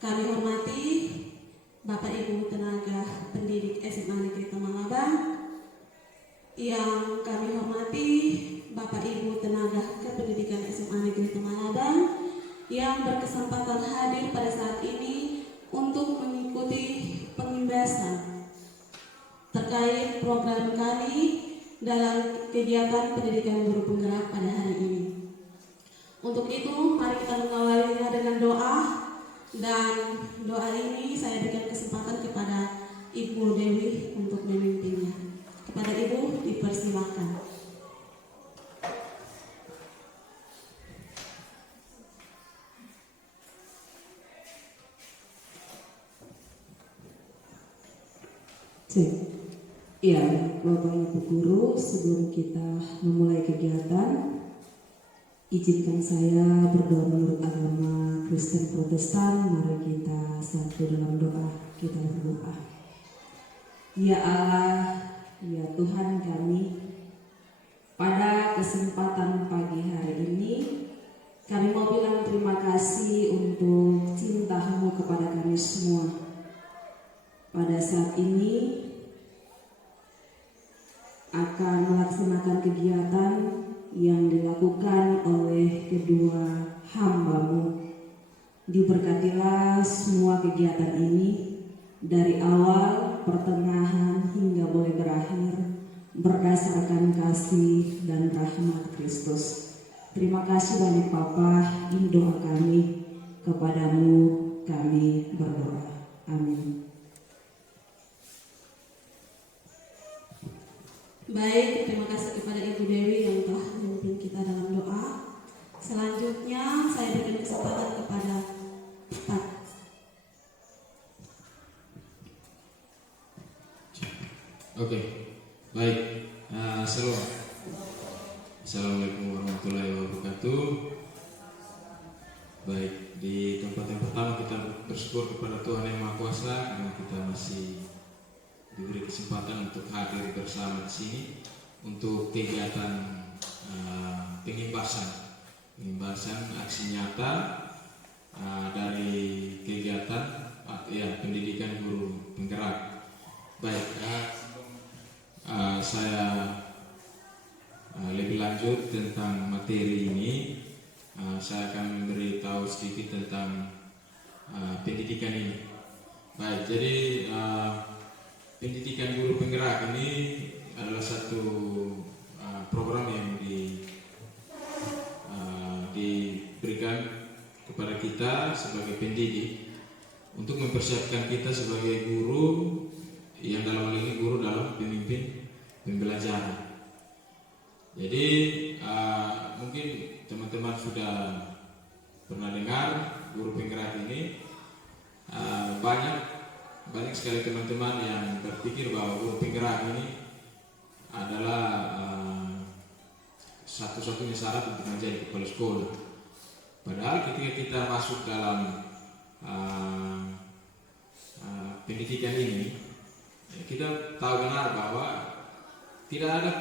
Kami hormati Bapak Ibu tenaga pendidik SMA Negeri Tamalabang, yang kami hormati Bapak Ibu tenaga kependidikan SMA Negeri Tamalabang yang berkesempatan hadir pada saat ini untuk mengikuti pembahasan terkait program kami dalam kegiatan pendidikan guru penggerak pada hari ini. Untuk itu, mari kita mengawalinya dengan doa, dan doa ini saya berikan kesempatan kepada Ibu Dewi untuk memimpinnya. Kepada Ibu dipersilakan. Ya, Bapak Ibu Guru, sebelum kita memulai kegiatan, izinkan saya berdoa menurut agama Kristen Protestan. Mari kita satu dalam doa. Kita berdoa. Ya Allah, ya Tuhan kami, pada kesempatan pagi hari ini kami mau bilang terima kasih untuk cinta-Mu kepada kami semua. Pada saat ini akan melaksanakan kegiatan yang dilakukan oleh kedua hamba-Mu. Diberkatilah semua kegiatan ini dari awal, pertengahan hingga boleh berakhir berdasarkan kasih dan rahmat Kristus. Terima kasih banyak Bapa, ini doa kami, kepadamu kami berdoa. Amin. Baik, terima kasih kepada Ibu Dewi yang telah memimpin kita dalam doa. Selanjutnya saya berikan kesempatan kepada Pak. Oke, baik. Assalamualaikum warahmatullahi wabarakatuh. Baik, di tempat yang pertama kita bersyukur kepada Tuhan Yang Maha Kuasa karena kita masih diberi kesempatan untuk hadir bersama di sini untuk kegiatan pengimbasan aksi nyata dari kegiatan pendidikan guru penggerak. Baik, saya lebih lanjut tentang materi ini. Saya akan memberitahu sedikit tentang pendidikan ini. Baik, jadi pendidikan guru penggerak ini adalah satu program yang diberikan kepada kita sebagai pendidik untuk mempersiapkan kita sebagai guru, yang dalam hal ini guru dalam pemimpin pembelajaran. Jadi mungkin teman-teman sudah pernah dengar guru penggerak ini. Banyak sekali teman-teman yang berpikir bahwa guru penggerak ini adalah satu-satunya syarat untuk menjadi kepala sekolah. Padahal ketika kita masuk dalam pendidikan ini, kita tahu benar bahwa tidak ada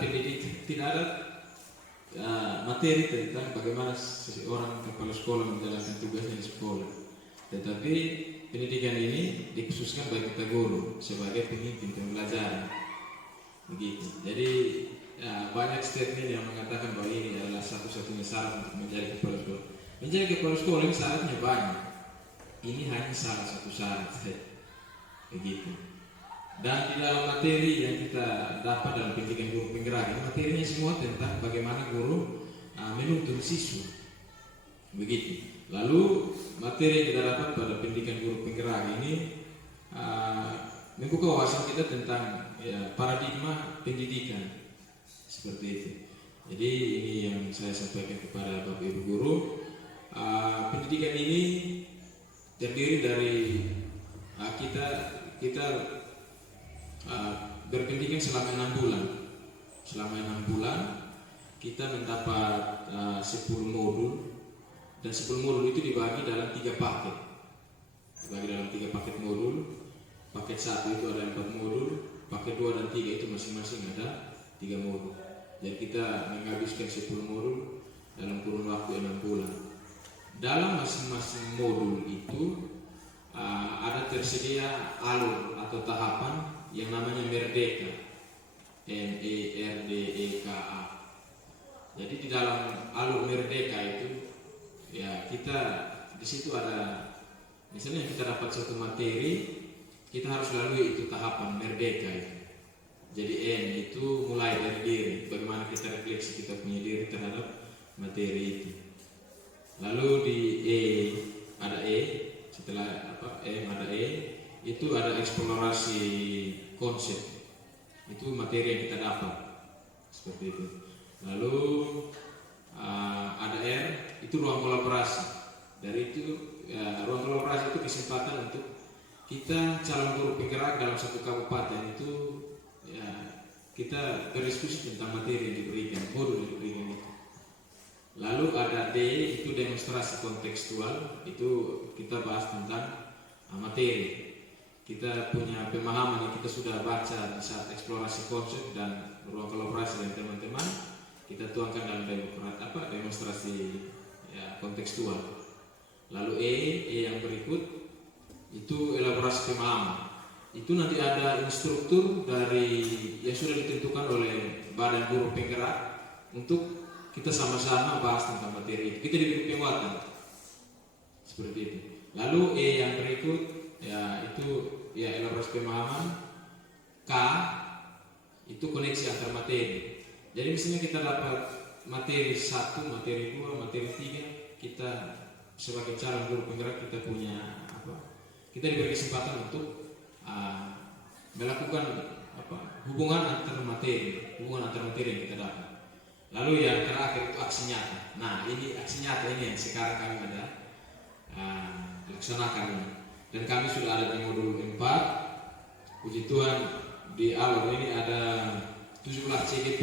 materi tentang bagaimana seseorang kepala sekolah menjalankan tugasnya di sekolah. Tetapi pendidikan ini dikhususkan bagi kita guru sebagai pemimpin pembelajaran. Begitu. Jadi banyak statement yang mengatakan bahwa ini adalah satu-satunya syarat untuk menjadi kepala sekolah. Menjadi kepala sekolah ini syaratnya banyak. Ini hanya salah satu syarat. Begitu. Dan di dalam materi yang kita dapat dalam pendidikan guru penggerak ini, materinya semua tentang bagaimana guru menuntun siswa. Begitu. Lalu materi yang kita dapat pada pendidikan guru penggerak ini membuka wawasan kita tentang paradigma pendidikan seperti itu. Jadi ini yang saya sampaikan kepada Bapak Ibu guru. Pendidikan ini terdiri dari kita berpendidikan selama 6 bulan. Selama 6 bulan kita mendapat 10 modul. Dan 10 modul itu dibagi dalam 3 paket. Dibagi dalam 3 paket modul. Paket 1 itu ada 4 modul, paket 2 dan 3 itu masing-masing ada 3 modul. Jadi kita menghabiskan 10 modul dalam kurun waktu 6 bulan. Dalam masing-masing modul itu tersedia alur atau tahapan yang namanya Merdeka, MERDEKA. Jadi di dalam alur Merdeka itu ya kita di situ ada, misalnya kita dapat suatu materi, kita harus lalui itu tahapan Merdeka itu. Jadi M itu mulai dari diri, bagaimana kita refleksi kita punya diri terhadap materi itu. Lalu di ada setelah M ada itu ada eksplorasi konsep, itu materi yang kita dapat seperti itu. Lalu ada R itu ruang kolaborasi. Dari itu ruang kolaborasi itu kesempatan untuk kita calon guru penggerak dalam satu kabupaten itu ya, kita berdiskusi tentang materi yang diberikan, modul yang diberikan itu. Lalu ada D itu demonstrasi kontekstual, itu kita bahas tentang materi. Kita punya pemahaman yang kita sudah baca di saat eksplorasi konsep dan ruang kolaborasi dengan teman-teman, kita tuangkan dalam demonstrasi ya, kontekstual. Lalu E yang berikut itu elaborasi pemahaman. Itu nanti ada instruktur dari yang sudah ditentukan oleh badan guru penggerak untuk kita sama-sama bahas tentang materi itu. Kita diberi penguatan seperti itu. Lalu E yang berikut ya itu ya elaborasi pemahaman. K itu koneksi antar materi. Jadi misalnya kita dapat materi 1, materi 2, materi 3, kita sebagai calon guru penggerak kita punya kita diberi kesempatan untuk melakukan hubungan antar materi yang kita dapat. Lalu yang terakhir itu aksi nyata. Nah ini aksi nyata ini yang sekarang kami ada laksanakan ini. Dan kami sudah ada di modul 4. Puji Tuhan di alur ini ada 17 CGP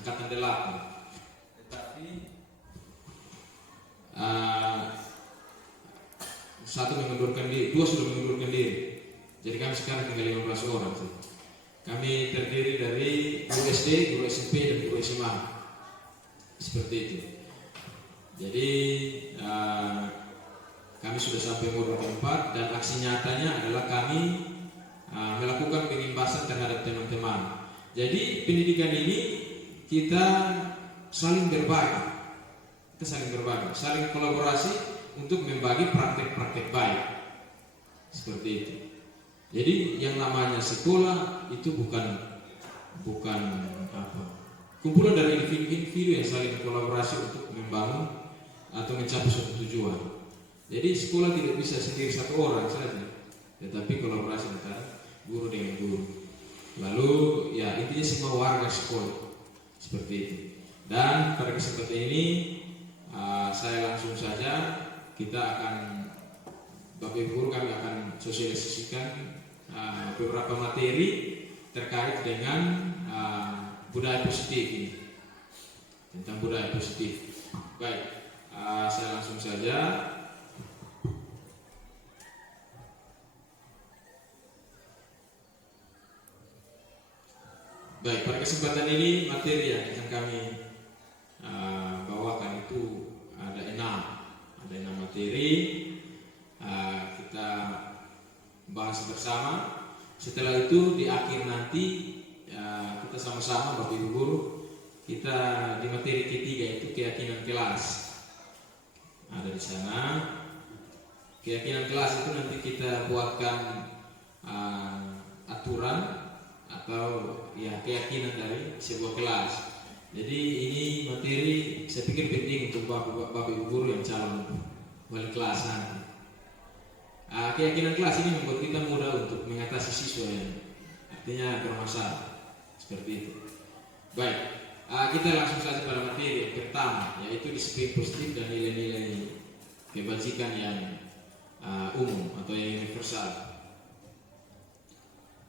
angkatan 8. Tetapi satu mengundurkan diri, 2 sudah mengundurkan diri. Jadi kami sekarang tinggal 15 orang sih. Kami terdiri dari guru SD, guru SMP, dan guru SMA. Seperti itu. Jadi kami sudah sampai modul keempat dan aksi nyatanya adalah kami melakukan pengimbasan terhadap teman-teman. Jadi pendidikan ini kita saling berbagi, saling kolaborasi untuk membagi praktek-praktek baik. Seperti itu. Jadi yang namanya sekolah itu bukan kumpulan dari individu yang saling kolaborasi untuk membangun atau mencapai suatu tujuan. Jadi sekolah tidak bisa sendiri satu orang saja, tetapi kolaborasi antara guru dengan guru. Lalu ya intinya semua warga sekolah seperti itu. Dan pada kesempatan ini saya langsung saja kita akan Bapak Ibu guru kami akan sosialisasikan beberapa materi terkait dengan budaya positif ini, tentang budaya positif. Baik, saya langsung saja. Baik, pada kesempatan ini materi yang akan kami bawakan itu ada 6 materi. Kita bahas bersama. Setelah itu di akhir nanti kita sama-sama Bapak Ibu guru kita di materi ketiga itu keyakinan kelas. Ada di sana. Keyakinan kelas itu nanti kita buatkan aturan atau ya keyakinan dari sebuah kelas. Jadi ini materi saya pikir penting untuk Bapak Ibu guru yang calon wali kelas nanti. Keyakinan kelas ini membuat kita mudah untuk mengatasi siswa yang artinya bermasalah seperti itu. Baik, kita langsung saja pada materi yang pertama, yaitu disiplin positif dan nilai-nilai kebajikan yang umum atau yang universal.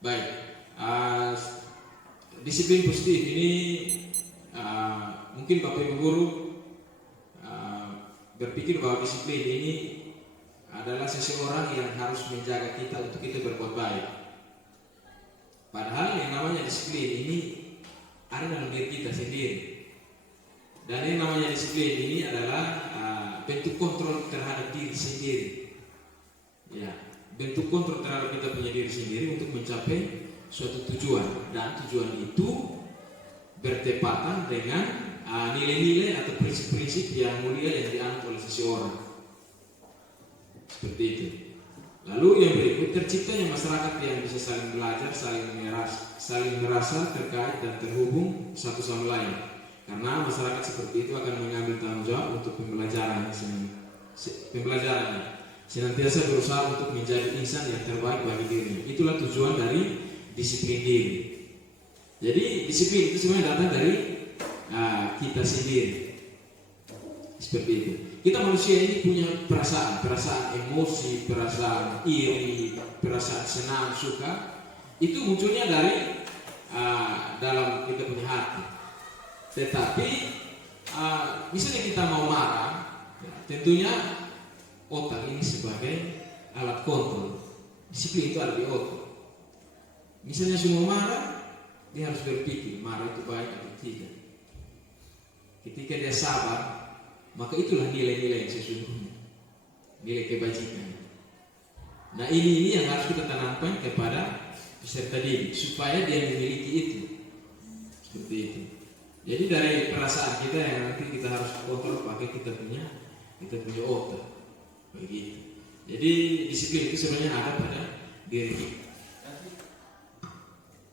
Baik. Disiplin positif ini mungkin Bapak Ibu guru berpikir bahwa disiplin ini adalah seseorang yang harus menjaga kita untuk kita berbuat baik. Padahal yang namanya disiplin ini ada dalam diri kita sendiri. Dan yang namanya disiplin ini adalah bentuk kontrol terhadap diri sendiri. Ya, bentuk kontrol terhadap kita punya diri sendiri untuk mencapai suatu tujuan, dan tujuan itu bertepatan dengan nilai-nilai atau prinsip-prinsip yang mulia yang dianut oleh seseorang. Seperti itu. Lalu yang berikut, terciptanya masyarakat yang bisa saling belajar, saling merasa terkait dan terhubung satu sama lain. Karena masyarakat seperti itu akan mengambil tanggung jawab untuk pembelajarannya. Senantiasa berusaha untuk menjadi insan yang terbaik bagi dirinya. Itulah tujuan dari disiplin diri. Jadi disiplin itu sebenarnya datang dari kita sendiri. Seperti itu. Kita manusia ini punya perasaan emosi, perasaan iri, perasaan senang, suka. Itu munculnya dari dalam kita punya hati. Tetapi misalnya kita mau marah, ya, tentunya otak ini sebagai alat kontrol. Disiplin itu ada di otak. Misalnya semua marah, dia harus berpikir marah itu baik atau tidak. Ketika dia sabar, maka itulah nilai-nilai yang sesungguhnya, nilai kebajikan. Nah ini yang harus kita tanamkan kepada peserta didik supaya dia memiliki itu. Seperti itu. Jadi dari perasaan kita yang nanti kita harus kontrol pakai kita punya otak. Begitu. Jadi disiplin itu sebenarnya ada pada diri kita.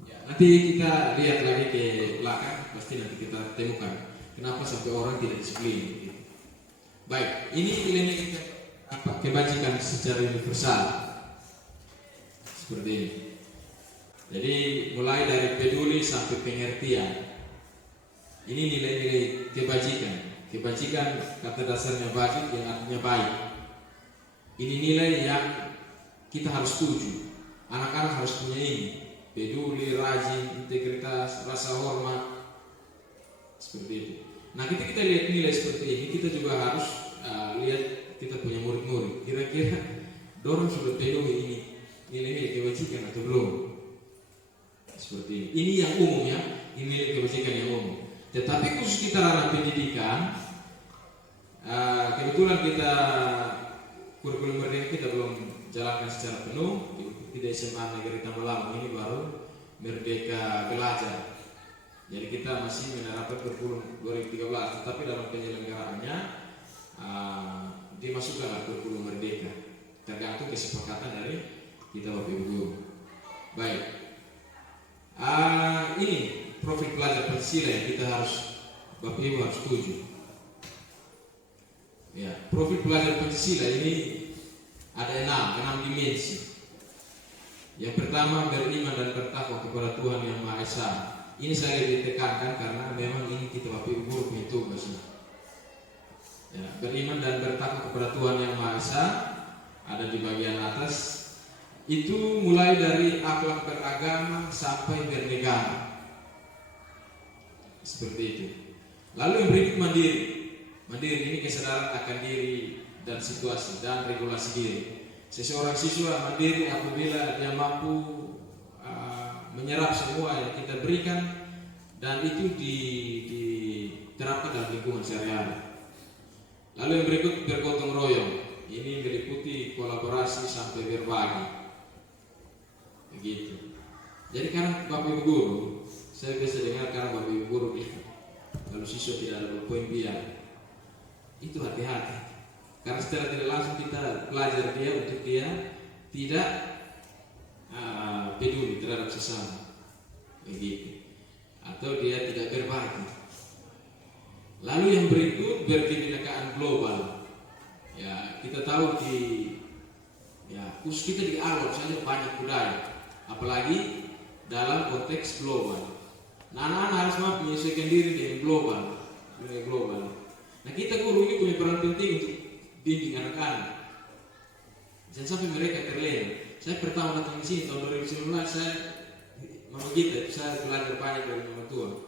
Ya, nanti kita lihat lagi ke belakang, pasti nanti kita temukan kenapa sampai orang tidak disiplin. Gitu. Baik, ini nilai-nilai kebajikan secara universal seperti ini. Jadi mulai dari peduli sampai pengertian. Ini nilai-nilai kebajikan. Kebajikan kata dasarnya bajik yang artinya baik. Ini nilai yang kita harus tuju. Anak-anak harus punya ini. Peduli, rajin, integritas, rasa hormat. Seperti itu. Nah ketika kita lihat nilai seperti ini, kita juga harus lihat kita punya murid-murid. Kira-kira dorong sudah penuhi ini nilai-nilai kebajikan atau belum? Seperti ini. Ini yang umum ya, ini nilai kebajikan yang umum. Tetapi khusus kita ranah pendidikan, kebetulan kita kurikulum merdeka kita belum jalankan secara penuh. Di SMA Negeri Tambalang ini baru Merdeka Belajar. Jadi kita masih menerapkan kurikulum 2013, tetapi dalam penyelenggaraannya dimasukkanlah kurikulum merdeka, tergantung kesepakatan dari kita Bapak Ibu Guru. Baik, ini profil pelajar Pancasila yang kita harus Bapak Ibu harus setuju. Ya, profil pelajar Pancasila ini ada enam dimensi. Yang pertama, beriman dan bertakwa kepada Tuhan Yang Maha Esa. Ini saya lebih tekankan karena memang ini kita Bapak Ibu Guru punya tugas. Ya, beriman dan bertakwa kepada Tuhan Yang Maha Esa ada di bagian atas. Itu mulai dari akhlak beragama sampai bernegara. Seperti itu. Lalu yang berikut mandiri. Mandiri ini kesadaran akan diri dan situasi dan regulasi diri. Seseorang siswa mandiri apabila dia mampu menyerap semua yang kita berikan dan itu diterapkan dalam lingkungan sehari-hari. Lalu yang berikut bergotong royong. Ini meliputi kolaborasi sampai berbagi. Begitu. Jadi karena Bapak Ibu Guru, saya biasa dengar karena Bapak Ibu Guru kalau siswa tidak ada poin biar itu hati-hati. Karena secara tidak langsung kita belajar dia untuk dia tidak peduli terhadap sesama, begitu, atau dia tidak berbagi. Lalu yang berikut berkebinekaan global. Ya kita tahu khusus kita di awal saja banyak budaya, apalagi dalam konteks global. Nah anak-anak harus mampu menyesuaikan diri dengan dunia global. Nah kita guru ini punya peran penting untuk bimbing anak-anak. Jangan sampai mereka terlena. Saya pertama datang di sini tahun 2019, saya belajar banyak dari mama tua.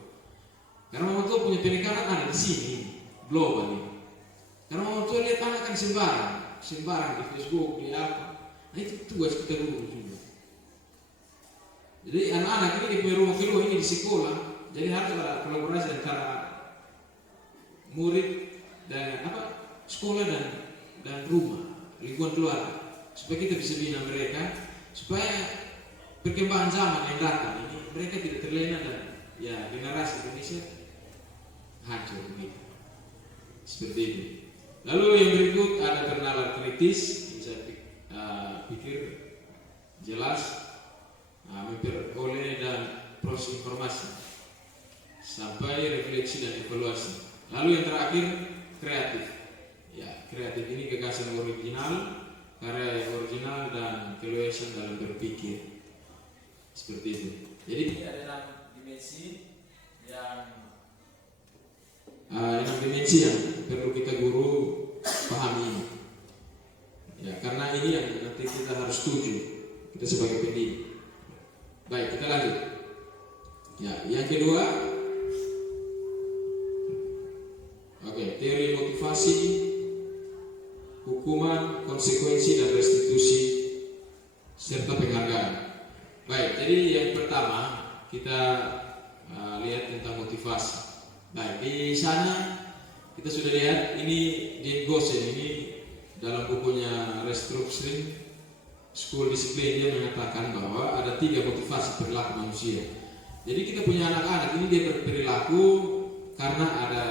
Karena mama tua punya penekanan ada di sini, global ini. Karena mama tua lihat anak kan sembarang di Facebook, di apa. Nah itu tugas kita guru juga. Jadi anak-anak ini di rumah kedua ini di sekolah, jadi harus ada kolaborasi antara murid dan sekolah dan rumah, lingkungan keluarga, supaya kita bisa bina mereka, supaya perkembangan zaman yang datang ini mereka tidak terlena dan ya generasi Indonesia hancur begitu. Seperti itu. Lalu yang berikut ada bernalar kritis, bisa pikir jelas, memperoleh dan proses informasi sampai refleksi dan evaluasi. Lalu yang terakhir kreatif. Ya, kreatif ini gagasan original, karya yang original dan keluasan dalam berpikir. Seperti itu. Jadi ini ada 6 dimensi yang perlu kita guru pahami. Ya, karena ini yang nanti kita harus setuju kita sebagai pendidik. Baik, kita lanjut. Ya, yang kedua, teori motivasi, hukuman, konsekuensi dan restitusi serta penghargaan. Baik, jadi yang pertama kita lihat tentang motivasi. Baik, di sana kita sudah lihat ini Jane Gosen ini dalam bukunya Restructuring School Discipline dia mengatakan bahwa ada 3 motivasi perilaku manusia. Jadi kita punya anak-anak ini dia berperilaku karena ada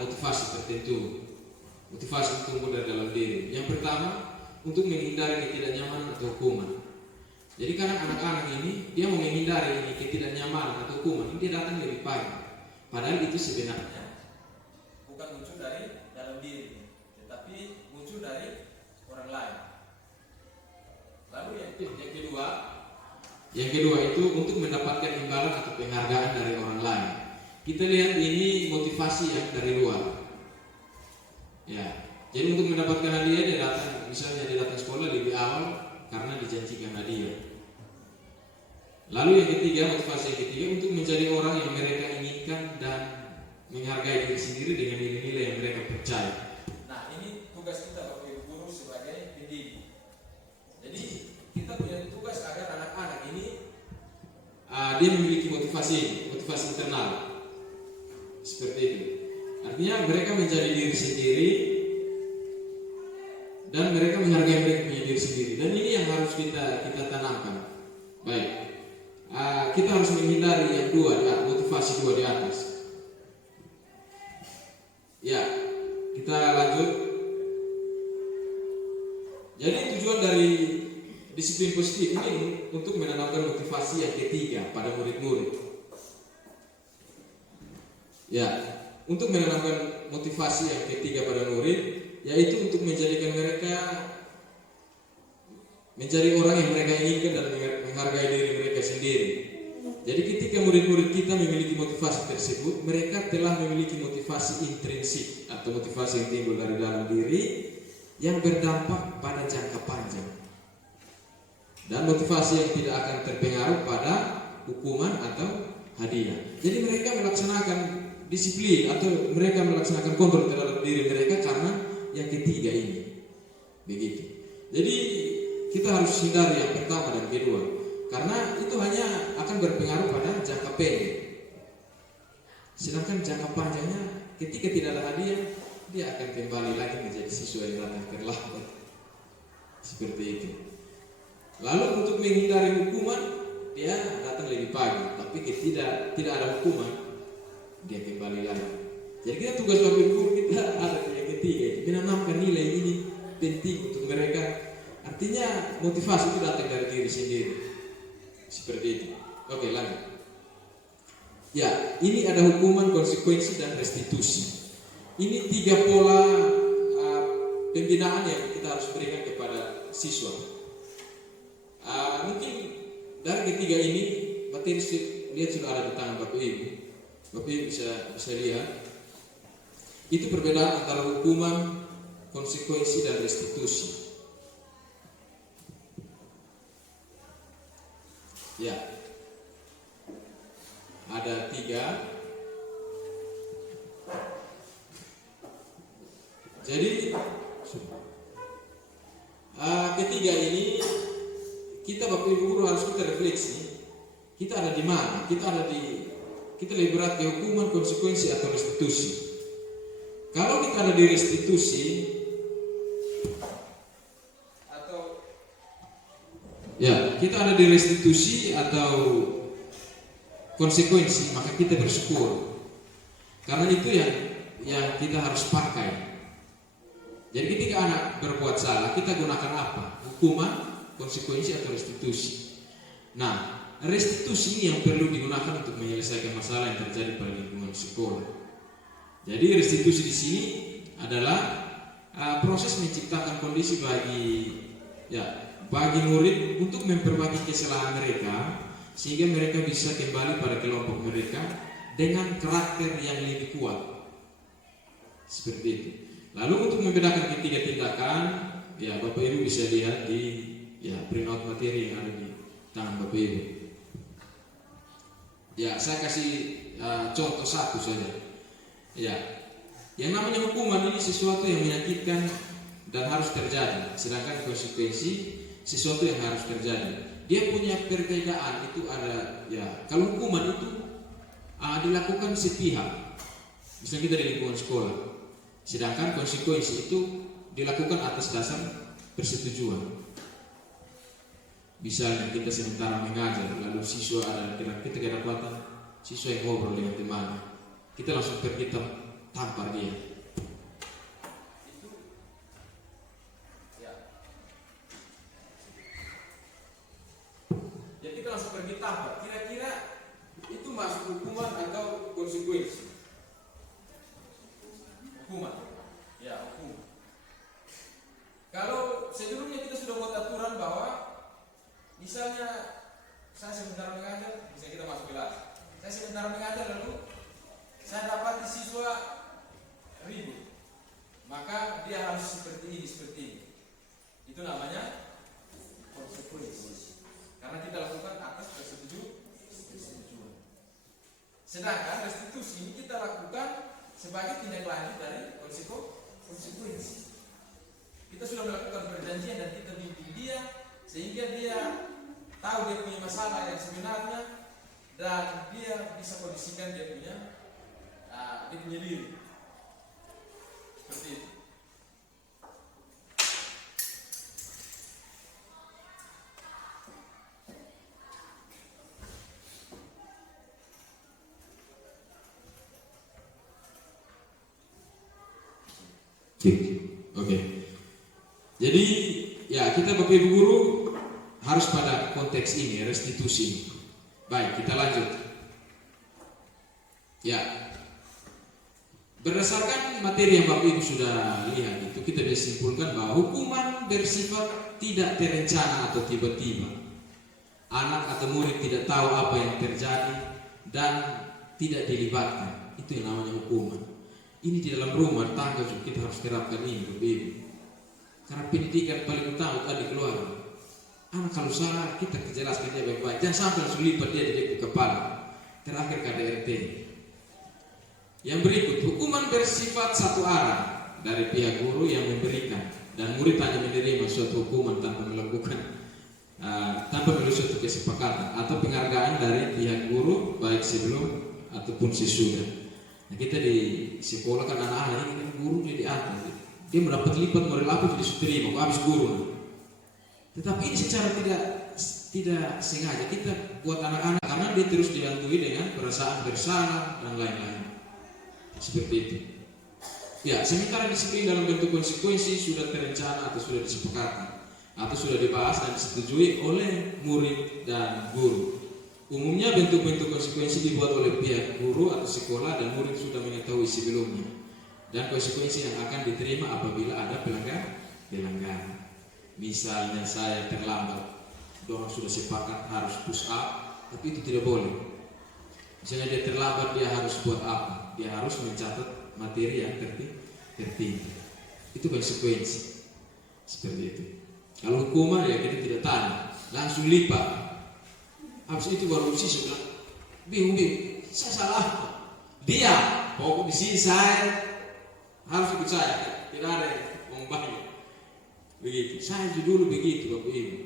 motivasi tertentu. Motivasi tumbuh dari dalam diri. Yang pertama untuk menghindari ketidaknyamanan atau hukuman. Jadi karena anak-anak ini dia mau menghindari ini ketidaknyamanan atau hukuman, dia datang lebih pagi. Padahal itu sebenarnya bukan muncul dari dalam diri, tetapi muncul dari orang lain. Lalu yang kedua itu untuk mendapatkan imbalan atau penghargaan dari orang lain. Kita lihat ini motivasi yang dari luar. Ya, jadi untuk mendapatkan hadiah dia datang, misalnya dia datang sekolah lebih awal karena dijanjikan hadiah. Lalu yang ketiga, motivasi yang ketiga untuk menjadi orang yang mereka inginkan dan menghargai diri sendiri dengan nilai-nilai yang mereka percaya. Nah, ini tugas kita Bapak Guru sebagai pendidik. Jadi kita punya tugas agar anak-anak ini dia memiliki motivasi internal. Seperti itu. Artinya mereka menjadi diri sendiri dan mereka menghargai mereka punya diri sendiri. Dan ini yang harus kita tanamkan. Baik, kita harus menghindari yang motivasi dua di atas. Ya, kita lanjut. Jadi tujuan dari disiplin positif ini untuk menanamkan motivasi yang ketiga pada murid-murid. Ya, untuk menanamkan motivasi yang ketiga pada murid, yaitu untuk menjadikan mereka menjadi orang yang mereka inginkan dan menghargai diri mereka sendiri. Jadi ketika murid-murid kita memiliki motivasi tersebut, mereka telah memiliki motivasi intrinsik atau motivasi yang timbul dari dalam diri yang berdampak pada jangka panjang. Dan motivasi yang tidak akan terpengaruh pada hukuman atau hadiah. Jadi mereka melaksanakan disiplin atau mereka melaksanakan kontrol terhadap diri mereka karena yang ketiga ini. Begitu. Jadi kita harus hindari yang pertama dan kedua karena itu hanya akan berpengaruh pada jangka pendek. Sedangkan jangka panjangnya ketika tidak ada hadiah, dia akan kembali lagi menjadi siswa yang datang terlambat. Seperti itu. Lalu untuk menghindari hukuman, dia datang lebih pagi, tapi tidak ada hukuman, dia kembali lagi. Jadi kita tugas Bapak Ibu kita ada yang ketiga, menanamkan nilai ini penting untuk mereka. Artinya motivasi itu datang dari diri sendiri. Seperti itu. Oke, lanjut. Ya, ini ada hukuman, konsekuensi dan restitusi. Ini 3 pola pembinaan yang kita harus berikan kepada siswa. Mungkin dari ketiga ini materi lihat sudah ada di tangan Bapak Ibu. Bapak Ibu bisa lihat. Itu perbedaan antara hukuman, konsekuensi dan restitusi. Ya, ada 3. Jadi ketiga ini kita Bapak Ibu guru harus kita refleksi. Kita ada di mana? Kita lebih berat di hukuman, konsekuensi atau restitusi. Kalau kita ada di restitusi atau Ya, kita ada di restitusi atau konsekuensi, maka kita bersyukur. Karena itu yang kita harus pakai. Jadi ketika anak berbuat salah, kita gunakan apa? Hukuman, konsekuensi, atau restitusi. Nah, restitusi ini yang perlu digunakan untuk menyelesaikan masalah yang terjadi pada lingkungan sekolah. Jadi restitusi di sini adalah proses menciptakan kondisi bagi murid untuk memperbaiki kesalahan mereka, sehingga mereka bisa kembali pada kelompok mereka dengan karakter yang lebih kuat. Seperti itu. Lalu untuk membedakan ketiga tindakan, ya Bapak Ibu bisa lihat di printout materi yang ada di tangan Bapak Ibu. Ya, saya kasih contoh satu saja. Ya, yang namanya hukuman ini sesuatu yang menyakitkan dan harus terjadi, sedangkan konsekuensi sesuatu yang harus terjadi. Dia punya perbedaan itu ada. Ya, kalau hukuman itu dilakukan sepihak, misalnya kita di lingkungan sekolah. Sedangkan konsekuensi itu dilakukan atas dasar persetujuan. Misalnya kita sementara mengajar, lalu siswa ada kita kedapatan siswa yang ngobrol dengan teman, kita langsung pergi tampar dia. Ya kita langsung pergi tampar. Kira-kira itu masuk hukuman atau konsekuensi? Hukuman. Ya, hukuman. Kalau sebelumnya kita sudah buat aturan bahwa misalnya saya sebentar mengajar, bisa kita masuk kelas. Saya sebentar mengajar lalu saya dapat siswa ribut, maka dia harus seperti ini. Itu namanya konsekuensi. Karena kita lakukan atas persetujuan. Sedangkan restitusi ini kita lakukan sebagai tindak lanjut dari konsekuensi. Kita sudah melakukan perjanjian dan kita bimbing dia sehingga dia tahu dia punya masalah yang sebenarnya dan dia bisa kondisikan dia punya diri. Seperti itu. Oke. Jadi ya kita Bapak Ibu guru harus pada konteks ini, restitusi. Baik, kita lanjut. Ya, berdasarkan materi yang Bapak Ibu sudah lihat itu, kita bisa simpulkan bahwa hukuman bersifat tidak terencana atau tiba-tiba. Anak atau murid tidak tahu apa yang terjadi dan tidak dilibatkan. Itu yang namanya hukuman. Ini di dalam rumah tangga juga kita harus terapkan ini, Bapak Ibu. Karena pendidikan paling utama tadi keluarga. Anak kalau salah kita jelaskan dia baik-baik. Jangan sampai langsung lipat dia di kepala. Terakhir KDRT. Yang berikut, hukuman bersifat satu arah dari pihak guru yang memberikan dan murid hanya menerima suatu hukuman tanpa melakukan tanpa melalui suatu kesepakatan atau penghargaan dari pihak guru baik sebelum ataupun sesudah. Nah, kita di sekolah kan anak-anak ini kan guru di atas, dia mendapat lipat moral apa jadi terima, kok habis guru. Tetapi ini secara tidak sengaja kita buat anak-anak karena dia terus dihantui dengan perasaan bersalah dan lain-lain. Seperti itu. Ya, sementara disiplin dalam bentuk konsekuensi sudah terencana atau sudah disepakati atau sudah dibahas dan disetujui oleh murid dan guru. Umumnya bentuk-bentuk konsekuensi dibuat oleh pihak guru atau sekolah dan murid sudah mengetahui sebelumnya. Dan konsekuensi yang akan diterima apabila ada pelanggaran. Misalnya saya terlambat, orang sudah sepakat harus push up, tapi itu tidak boleh. Misalnya dia terlambat, dia harus buat apa? Dia harus mencatat materi yang tertentu. Itu konsekuensi. Seperti itu. Kalau hukuman ya kita tidak tanya, langsung lipat. Habis itu baru siswa bingung, saya salah. Dia pokok di sini saya harus ikut saya, tidak ada yang banyak. Begitu. Saya dulu begitu Bapak Ibu.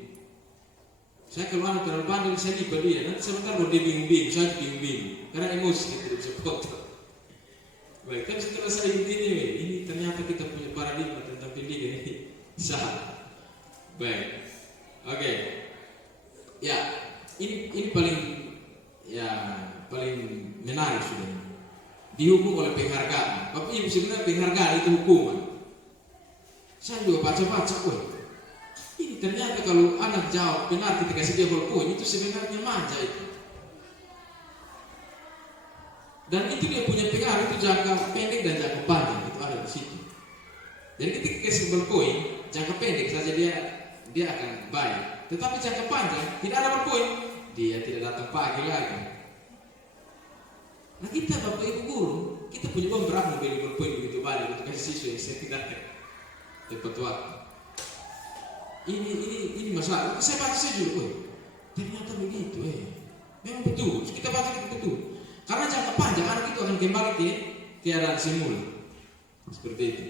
Saya kalau anak terlalu bandel saya lipat dia. Nanti sebentar baru dia bingung, saya bingung. Karena emosi kita tidak bisa kontrol. Baik, tapi setelah saya ini ternyata kita punya paradigma tentang pendidikan ini salah. Baik, oke. Ya, ini paling paling menarik sudah. Dihukum oleh penghargaan. Bapak Ibu, sebenarnya penghargaan itu hukuman. Saya juga baca-baca, ini ternyata kalau anak jawab benar kita kasih dia ballpoint, itu sebenarnya manja itu. Dan itu dia punya pengaruh, itu jangka pendek dan jangka panjang, itu ada di situ. Jadi ketika kasih ballpoint, jangka pendek saja dia akan baik. Tetapi jangka panjang tidak ada ballpoint, dia tidak datang pagi lagi. Nah kita Bapak Ibu guru, kita punya uang berapa beli ballpoint begitu banyak untuk kasih siswa yang saya tidak tepat waktu. Ini masalah. Saya baca saya juga, ternyata begitu. Memang betul. Kita baca itu betul. Karena jangka panjang anak itu akan kembali ke keadaan semula. Seperti itu.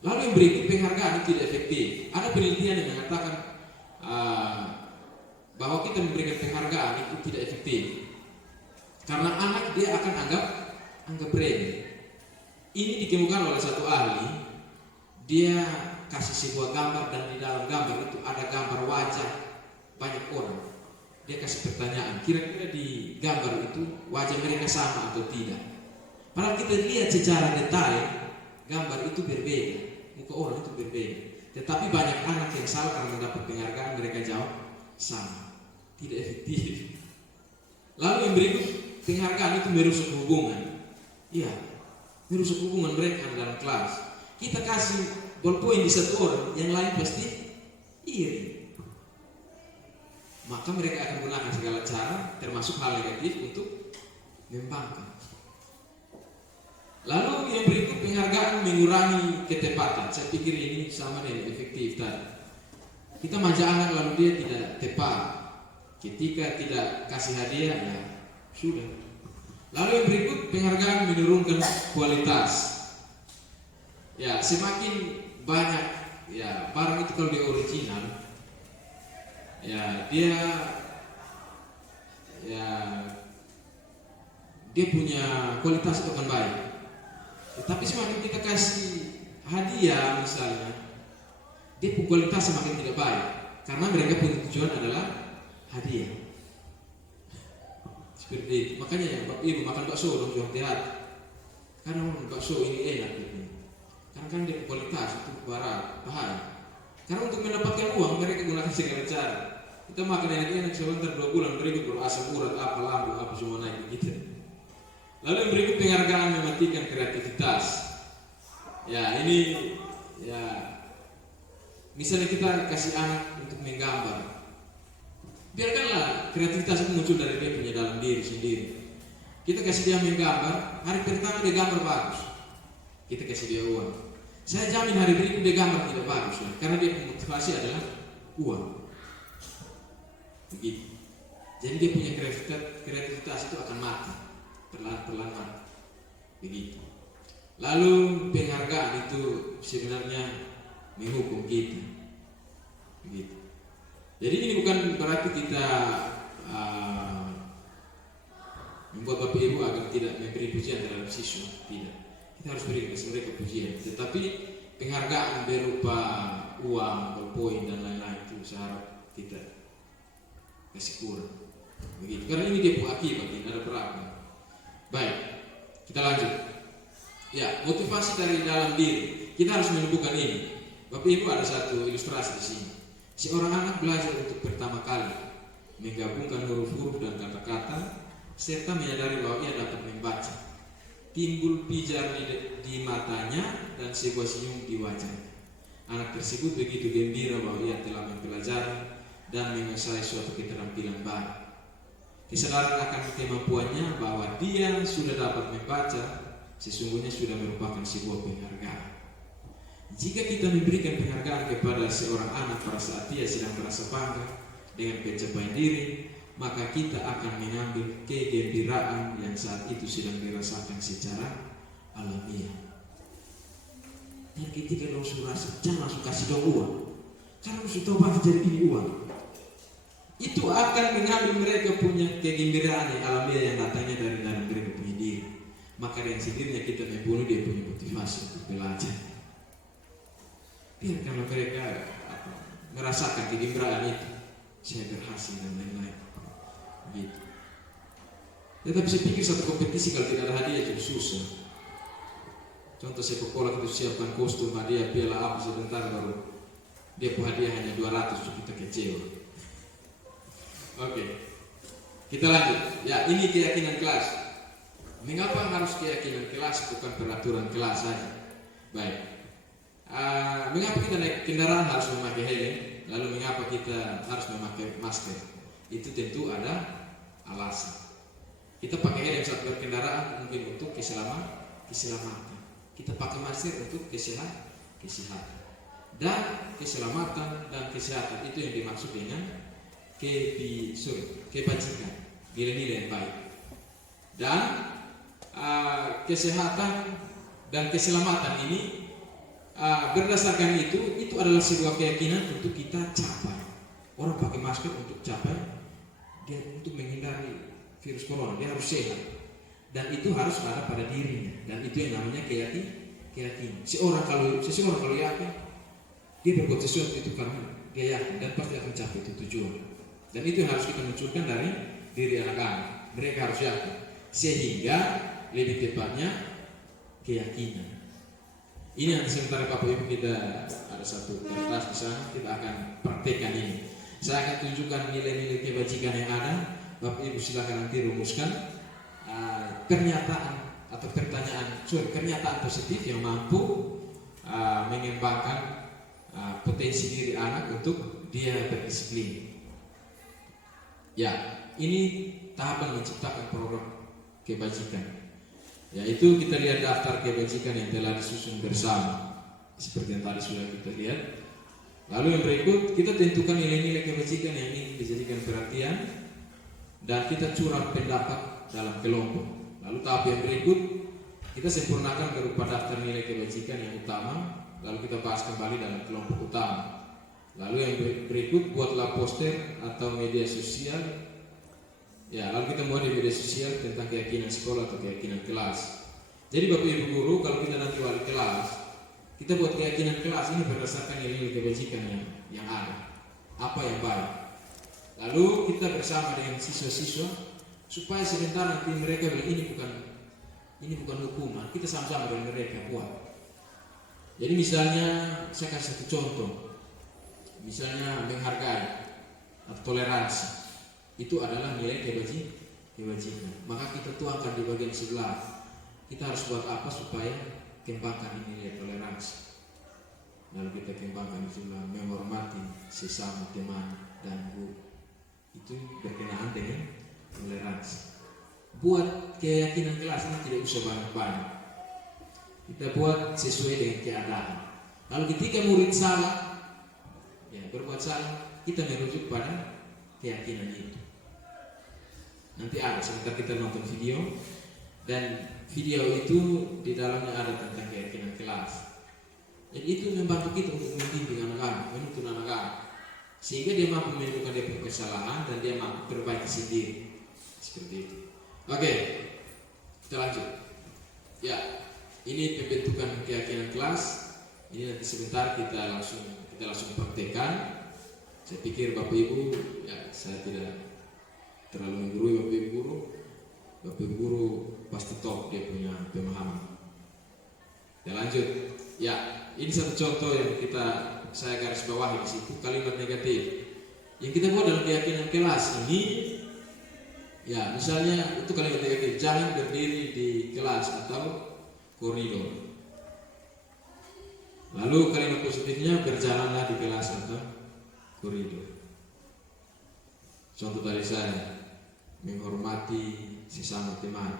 Lalu yang berikut, penghargaan itu tidak efektif. Ada penelitian yang mengatakan bahwa kita memberikan penghargaan itu tidak efektif. Karena anak dia akan anggap remeh. Ini dikemukakan oleh satu ahli. Dia kasih sebuah gambar dan di dalam gambar itu ada gambar wajah banyak orang. Dia kasih pertanyaan, kira-kira di gambar itu wajah mereka sama atau tidak. Padahal kita lihat secara detail gambar itu berbeda, muka orang itu berbeda. Tetapi banyak anak yang salah karena mendapat penghargaan, mereka jawab sama. Tidak efektif. Lalu yang berikut, penghargaan itu merusak hubungan. Iya, merusak hubungan mereka dalam kelas. Kita kasih ballpoint di satu orang, yang lain pasti iri. Maka mereka akan gunakan segala cara, termasuk hal negatif untuk membangkang. Lalu yang berikut, penghargaan mengurangi ketepatan. Saya pikir ini sama dengan efektif tadi. Kita manja anak lalu dia tidak tepat. Ketika tidak kasih hadiah, ya sudah. Lalu yang berikut, penghargaan menurunkan kualitas. Ya, semakin banyak ya barang itu kalau dia original, ya dia punya kualitas itu akan baik. Tetapi semakin kita kasih hadiah misalnya, dia punya kualitas semakin tidak baik karena mereka punya tujuan adalah hadiah. Seperti itu. Makanya ya Bapak Ibu makan bakso dong jangan hati-hati. Karena bakso ini enak gitu. Karena kan dia kualitas itu bahaya. Karena untuk mendapatkan uang mereka gunakan segala cara. Kita makan enak-enak sebentar 2 bulan berikut berasam urat apa lambung apa semua naik gitu. Lalu yang berikut, penghargaan mematikan kreativitas. Ya ini ya misalnya kita kasih anak untuk menggambar, biarkanlah kreativitas itu muncul dari dia punya dalam diri sendiri. Kita kasih dia menggambar, hari pertama dia gambar bagus, kita kasih dia uang. Saya jamin hari berikut dia gambar tidak bagus ya, karena dia motivasi adalah uang. Begitu. Jadi dia punya kreativitas itu akan mati, perlahan-perlahan mati. Begitu. Lalu penghargaan itu sebenarnya menghukum kita. Begitu. Jadi ini bukan berarti kita membuat Bapak Ibu agar tidak memberi pujian terhadap siswa, tidak. Kita harus beri mereka pujian. Tetapi penghargaan berupa uang, ballpoint dan lain-lain itu saya harap kita kasih kurang. Begitu. Karena ini dia punya akibat, ini ada berapa. Baik, kita lanjut. Ya, motivasi dari dalam diri. Kita harus menemukan ini. Bapak Ibu ada satu ilustrasi di sini. Seorang anak belajar untuk pertama kali menggabungkan huruf-huruf dan kata-kata serta menyadari bahwa ia dapat membaca. Timbul pijar di matanya dan sebuah senyum di wajahnya. Anak tersebut begitu gembira bahwa ia telah mempelajari dan menguasai suatu keterampilan baru. Kesadaran akan kemampuannya bahwa dia sudah dapat membaca sesungguhnya sudah merupakan sebuah penghargaan. Jika kita memberikan penghargaan kepada seorang anak pada saat dia sedang merasa bangga dengan pencapaian diri, maka kita akan mengambil kegembiraan yang saat itu sedang dirasakan secara alamiah. Dan ketika dong sudah rasa, jangan langsung kasih dong uang, karena sudah tahu pasti jadi ini uang. Itu akan mengambil mereka punya kegembiraan yang alamiah yang datangnya dari dalam mereka punya diri. Maka dengan sendirinya kita membunuh dia punya motivasi untuk belajar. Biarkanlah mereka merasakan kegembiraan itu. saya berhasil dan lain-lain. Gitu. Tetapi saya pikir satu kompetisi kalau tidak ada hadiah jadi susah. Contoh sepak bola kita siapkan kostum, hadiah, piala apa sebentar baru dia pun hadiah hanya 200 kita kecewa. Oke, kita lanjut. Ya, ini keyakinan kelas. Mengapa harus keyakinan kelas bukan peraturan kelas saja? Baik. Mengapa kita naik kendaraan harus memakai helm? Lalu mengapa kita harus memakai masker? Itu tentu ada alasan. Kita pakai helm saat berkendaraan mungkin untuk keselamatan. Kita pakai masker untuk kesehatan. Dan keselamatan dan kesehatan itu yang dimaksud dengan kebajikan, nilai-nilai yang baik. Dan kesehatan dan keselamatan ini berdasarkan itu adalah sebuah keyakinan untuk kita capai. Orang pakai masker untuk capai dia untuk menghindari virus corona, dia harus sehat. Dan itu harus ada pada dirinya. Dan itu yang namanya keyakinan. Seseorang kalau yakin dia berbuat sesuatu itu karena dia yakin dan pasti akan capai itu tujuan. Dan itu yang harus kita munculkan dari diri anak-anak. Mereka harus yakin. Sehingga lebih tepatnya keyakinan. Ini nanti sementara Bapak Ibu kita ada satu kertas di sana, kita akan praktekkan ini. Saya akan tunjukkan nilai-nilai kebajikan yang ada. Bapak Ibu silakan nanti rumuskan pernyataan positif yang mampu mengembangkan potensi diri anak untuk dia berdisiplin. Ya, ini tahapan menciptakan program kebajikan. Yaitu kita lihat daftar kebajikan yang telah disusun bersama, seperti yang tadi sudah kita lihat. Lalu yang berikut kita tentukan nilai-nilai kebajikan yang ingin dijadikan perhatian dan kita curah pendapat dalam kelompok. Lalu tahap yang berikut kita sempurnakan berupa daftar nilai kebajikan yang utama, lalu kita bahas kembali dalam kelompok utama. Lalu yang berikut buatlah poster atau media sosial. Ya, lalu kita buat di media sosial tentang keyakinan sekolah atau keyakinan kelas. Jadi Bapak Ibu guru, kalau kita nanti wali kelas, kita buat keyakinan kelas ini berdasarkan nilai kebajikan yang ada. Apa yang baik. Lalu kita bersama dengan siswa-siswa supaya sebentar nanti mereka bilang ini bukan hukuman, kita sama-sama dengan mereka buat. Jadi misalnya saya kasih satu contoh, misalnya menghargai atau toleransi, itu adalah nilai kebajikan. Maka kita tuangkan di bagian sebelah. Kita harus buat apa supaya kembangkan ini nilai toleransi. Lalu kita kembangkan di sebelah menghormati sesama teman dan guru. Itu berkenaan dengan toleransi. Buat keyakinan kelas ini tidak usah banyak-banyak. Kita buat sesuai dengan keadaan. Lalu ketika murid salah, berbuat salah, kita merujuk pada keyakinan itu. Nanti ada sebentar kita nonton video, dan video itu di dalamnya ada tentang keyakinan kelas. Jadi itu membantu kita untuk membimbing anak-anak, menuntun anak-anak, sehingga dia mampu menemukan dia punya kesalahan dan dia mampu perbaiki sendiri. Seperti itu. Oke, kita lanjut. Ya, ini pembentukan keyakinan kelas. Ini nanti sebentar kita langsung praktekkan. Saya pikir Bapak Ibu, saya tidak terlalu menggurui Bapak Ibu guru. Bapak Ibu guru pasti top dia punya pemahaman. Kita lanjut. Ya, ini satu contoh yang saya garis bawahi di situ, kalimat negatif yang kita buat dalam keyakinan kelas ini. Ya, misalnya itu kalimat negatif, jangan berdiri di kelas atau koridor. Lalu kalimat positifnya, berjalanlah di kelas atau koridor. Contoh dari saya, menghormati sesama teman.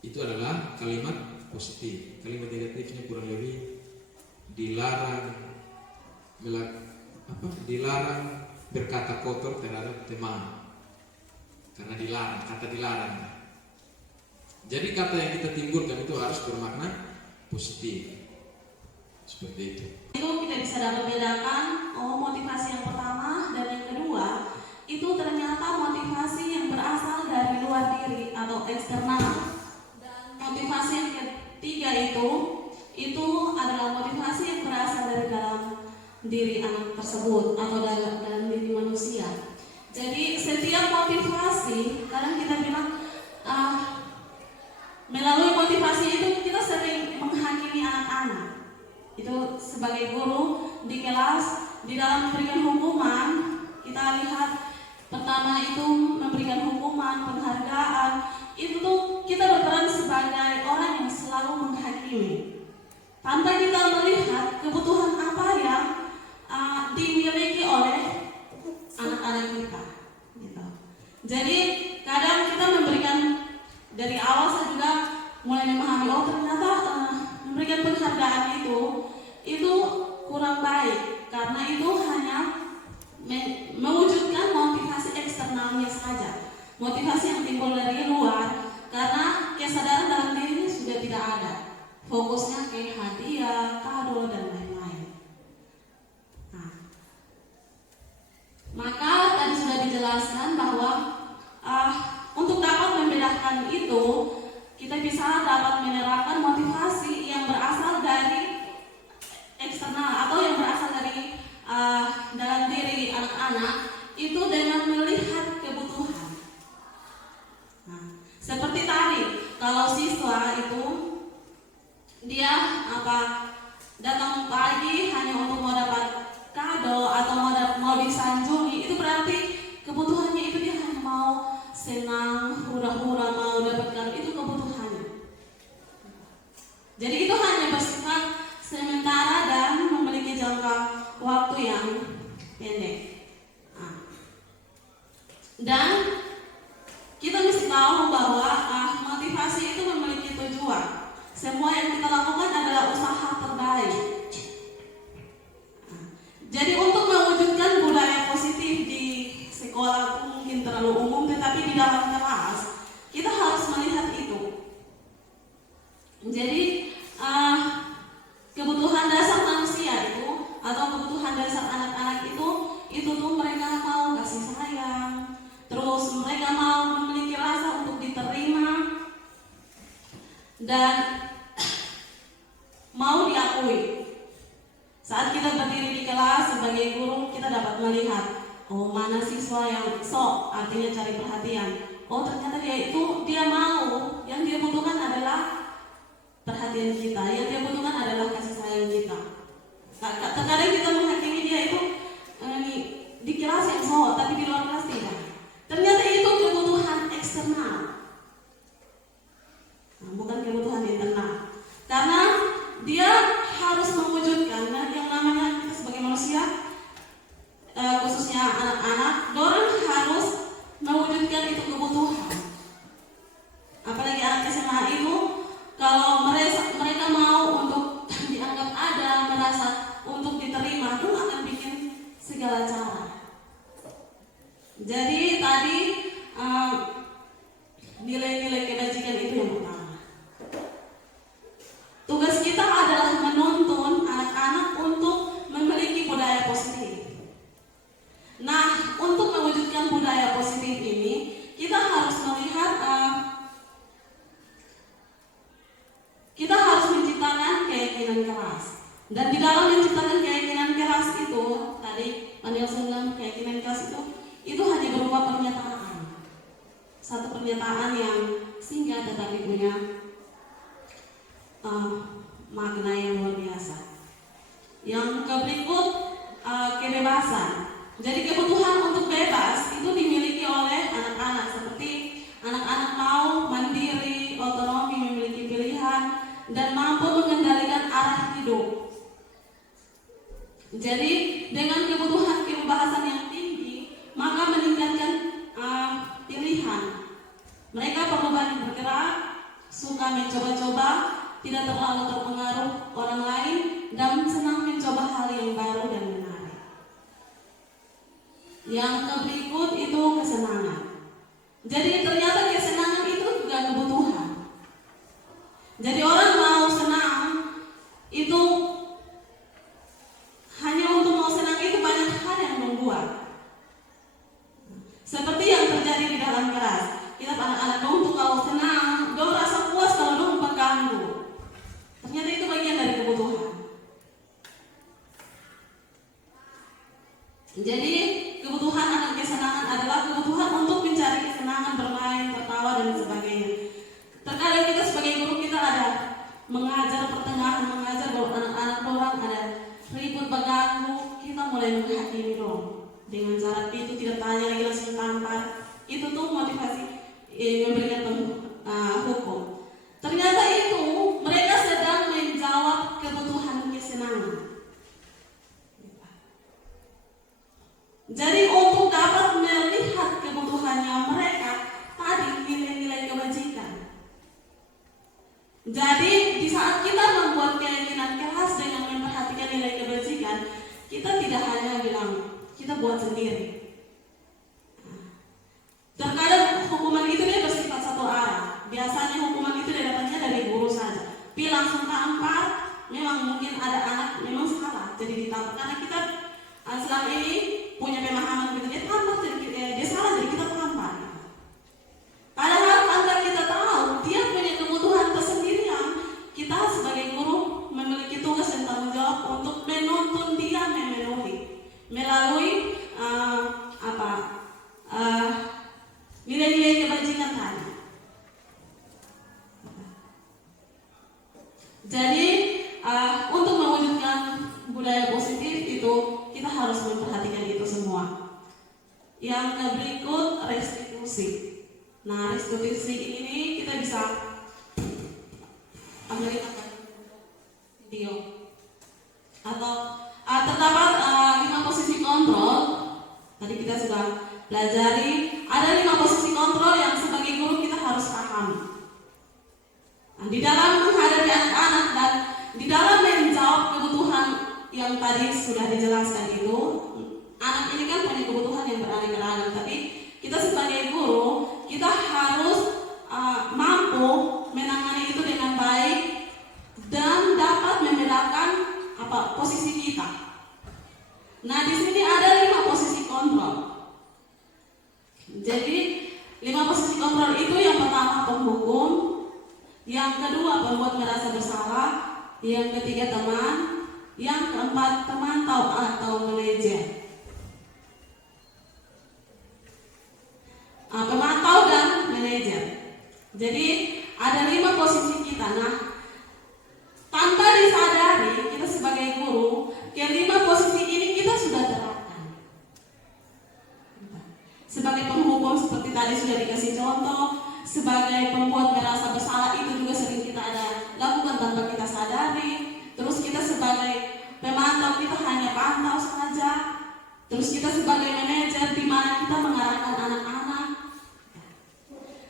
Itu adalah kalimat positif. Kalimat negatifnya kurang lebih dilarang berkata kotor terhadap teman. Karena kata dilarang. Jadi kata yang kita timbulkan itu harus bermakna positif. Seperti itu. Itu kita bisa dapat bedakan motivasi yang pertama dan yang kedua itu ternyata motivasi yang berasal dari luar diri atau eksternal. Dan motivasi yang ketiga itu adalah motivasi yang berasal dari dalam diri anak tersebut atau dalam diri manusia. agama itu memberikan hukuman, penghargaan, itu tuh kita berperan sebagai orang yang selalu menghakimi tanpa kita melihat kebutuhan apa yang dimiliki oleh anak-anak kita gitu. Jadi kadang kita memberikan, dari awal saya juga mulai memahami, oh ternyata memberikan penghargaan itu kurang baik, karena itu hanya mewujudkan motivasi eksternalnya saja, motivasi yang timbul dari luar, karena kesadaran dalam dirinya sudah tidak ada, fokusnya ke hadiah, kado dan lain-lain. Nah, maka tadi sudah dijelaskan bahwa untuk dapat membedakan itu, kita bisa dapat menerapkan motivasi yang berasal dari eksternal atau yang berasal dari dalam diri anak-anak itu dengan melihat kebutuhan. Nah, seperti tadi, kalau siswa itu dia datang pagi hanya untuk mau dapat kado atau mau disanjungi, itu berarti kebutuhannya itu dia hanya mau senang, hura-hura, mau dapat kado, itu kebutuhannya. Jadi itu hanya bersifat sementara dan memiliki jangka waktu yang pendek. Dan kita mesti tahu bahwa motivasi itu memiliki tujuan. Semua yang kita lakukan adalah usaha terbaik. Jadi untuk mewujudkan budaya positif di sekolah itu mungkin terlalu umum, tetapi di dalam kelas kita harus melihat itu. Jadi kebutuhan dasar manusia itu atau kebutuhan dasar anak-anak itu tuh mereka mau kasih sayang, terus mereka mau memiliki rasa untuk diterima dan mau diakui. Saat kita berdiri di kelas sebagai guru, kita dapat melihat, oh mana siswa yang sok, artinya cari perhatian. Oh ternyata dia mau, yang dia butuhkan adalah perhatian kita, yang dia butuhkan adalah kasih sayang kita. Terkadang kita menghakimi dia itu di kelas yang sok, tapi di luar kelas tidak. Ternyata itu kebutuhan eksternal, bukan kebutuhan internal. Karena dia harus mewujudkan yang namanya kita sebagai manusia, khususnya anak-anak, dorang harus mewujudkan itu kebutuhan. Apalagi anak SMA itu, kalau mereka mau untuk dianggap ada, merasa untuk diterima, itu akan bikin segala cara. Jadi tadi nilai-nilai kebajikan itu yang pertama. Tugas kita adalah menuntun anak-anak untuk memiliki budaya positif. Nah, untuk mewujudkan budaya positif ini, kita harus melihat, kita harus menciptakan keyakinan keras. Dan di dalam menciptakan keyakinan keras itu, tadi Pak Nelson bilang keyakinan keras itu hanya berupa pernyataan. Satu pernyataan yang singkat tetapi punya makna yang luar biasa. Yang berikut kebebasan. Jadi kebutuhan untuk bebas itu dimiliki oleh anak-anak, seperti anak-anak mau mandiri, otonomi, memiliki pilihan dan mampu mengendalikan arah hidup. Jadi dengan kebutuhan kebebasan yang tinggi, maka meningkatkan pilihan. Mereka perlu banyak bergerak, suka mencoba-coba, tidak terlalu terpengaruh orang lain, dan senang mencoba hal yang baru dan menarik. Yang berikut itu kesenangan. Jadi ternyata kesenangan itu juga kebutuhan. Jadi orang mau senang itu hanya untuk mau senang itu banyak hal yang membuat. Seperti yang terjadi di dalam kelas. Kita anak-anak dong tuh kalau senang, dong rasa puas kalau dong mengganggu. Ternyata itu bagian dari kebutuhan. Jadi kebutuhan akan kesenangan adalah kebutuhan untuk mencari kesenangan, bermain, tertawa dan sebagainya. Terkadang kita sebagai guru kita ada mengajar pertengahan, mengajar bahwa anak-anak orang ada ribut berganggu, kita mulai menghakimi dong dengan cara itu tidak tanya lagi langsung tampar. itu tuh motivasi memberikan hukum. Ternyata itu mereka sedang menjawab kebutuhan kesenangan. Jadi untuk dapat melihat kebutuhannya mereka tadi nilai-nilai kebajikan. Jadi di saat kita membuat keyakinan keras dengan memperhatikan nilai kebajikan, kita tidak hanya bilang kita buat sendiri. Terkadang hukuman itu dia bersifat satu arah. Biasanya hukuman itu dia dapatnya dari guru saja. Pi langsung tampar, memang mungkin ada anak memang salah, jadi ditampar. Karena kita selama ini punya pemahaman begitu, dia tampar, jadi dia salah, jadi kita tampar. Padahal tanpa kita tahu dia punya kebutuhan tersendiri yang kita sebagai guru memiliki tugas dan tanggung jawab untuk menuntun dia memenuhi melalui nilai-nilai kebajikan tadi. Jadi untuk mewujudkan budaya positif itu kita harus memperhatikan itu semua. Yang berikut restitusi. Nah, restitusi ini kita bisa ambil video atau terdapat 5 posisi kontrol. Tadi kita sudah pelajari ada 5 posisi kontrol yang sebagai guru kita harus pahami. Nah, di dalam menghadapi anak-anak dan di dalam menjawab kebutuhan yang tadi sudah dijelaskan itu, anak ini kan punya kebutuhan yang beraneka-ragam, tapi kita sebagai guru kita harus mampu menangani itu dengan baik dan dapat membedakan posisi kita. Nah, di sini ada 5 posisi kontrol. Jadi 5 posisi kontrol itu yang pertama penghukum, yang kedua pembuat merasa bersalah, yang ketiga teman, yang keempat teman atau manajer. Pemantau dan manajer. Jadi ada 5 posisi kita. Nah, tanpa disadari kita sebagai guru, ke-5 posisi ini kita sudah terapkan. Sebagai penghukum seperti tadi sudah dikasih contoh, sebagai pembuat merasa bersalah itu juga sering kita ada lakukan tanpa kita sadari. Terus kita sebagai pemantau kita hanya pantau saja. Terus kita sebagai manajer di mana kita mengarahkan anak-anak.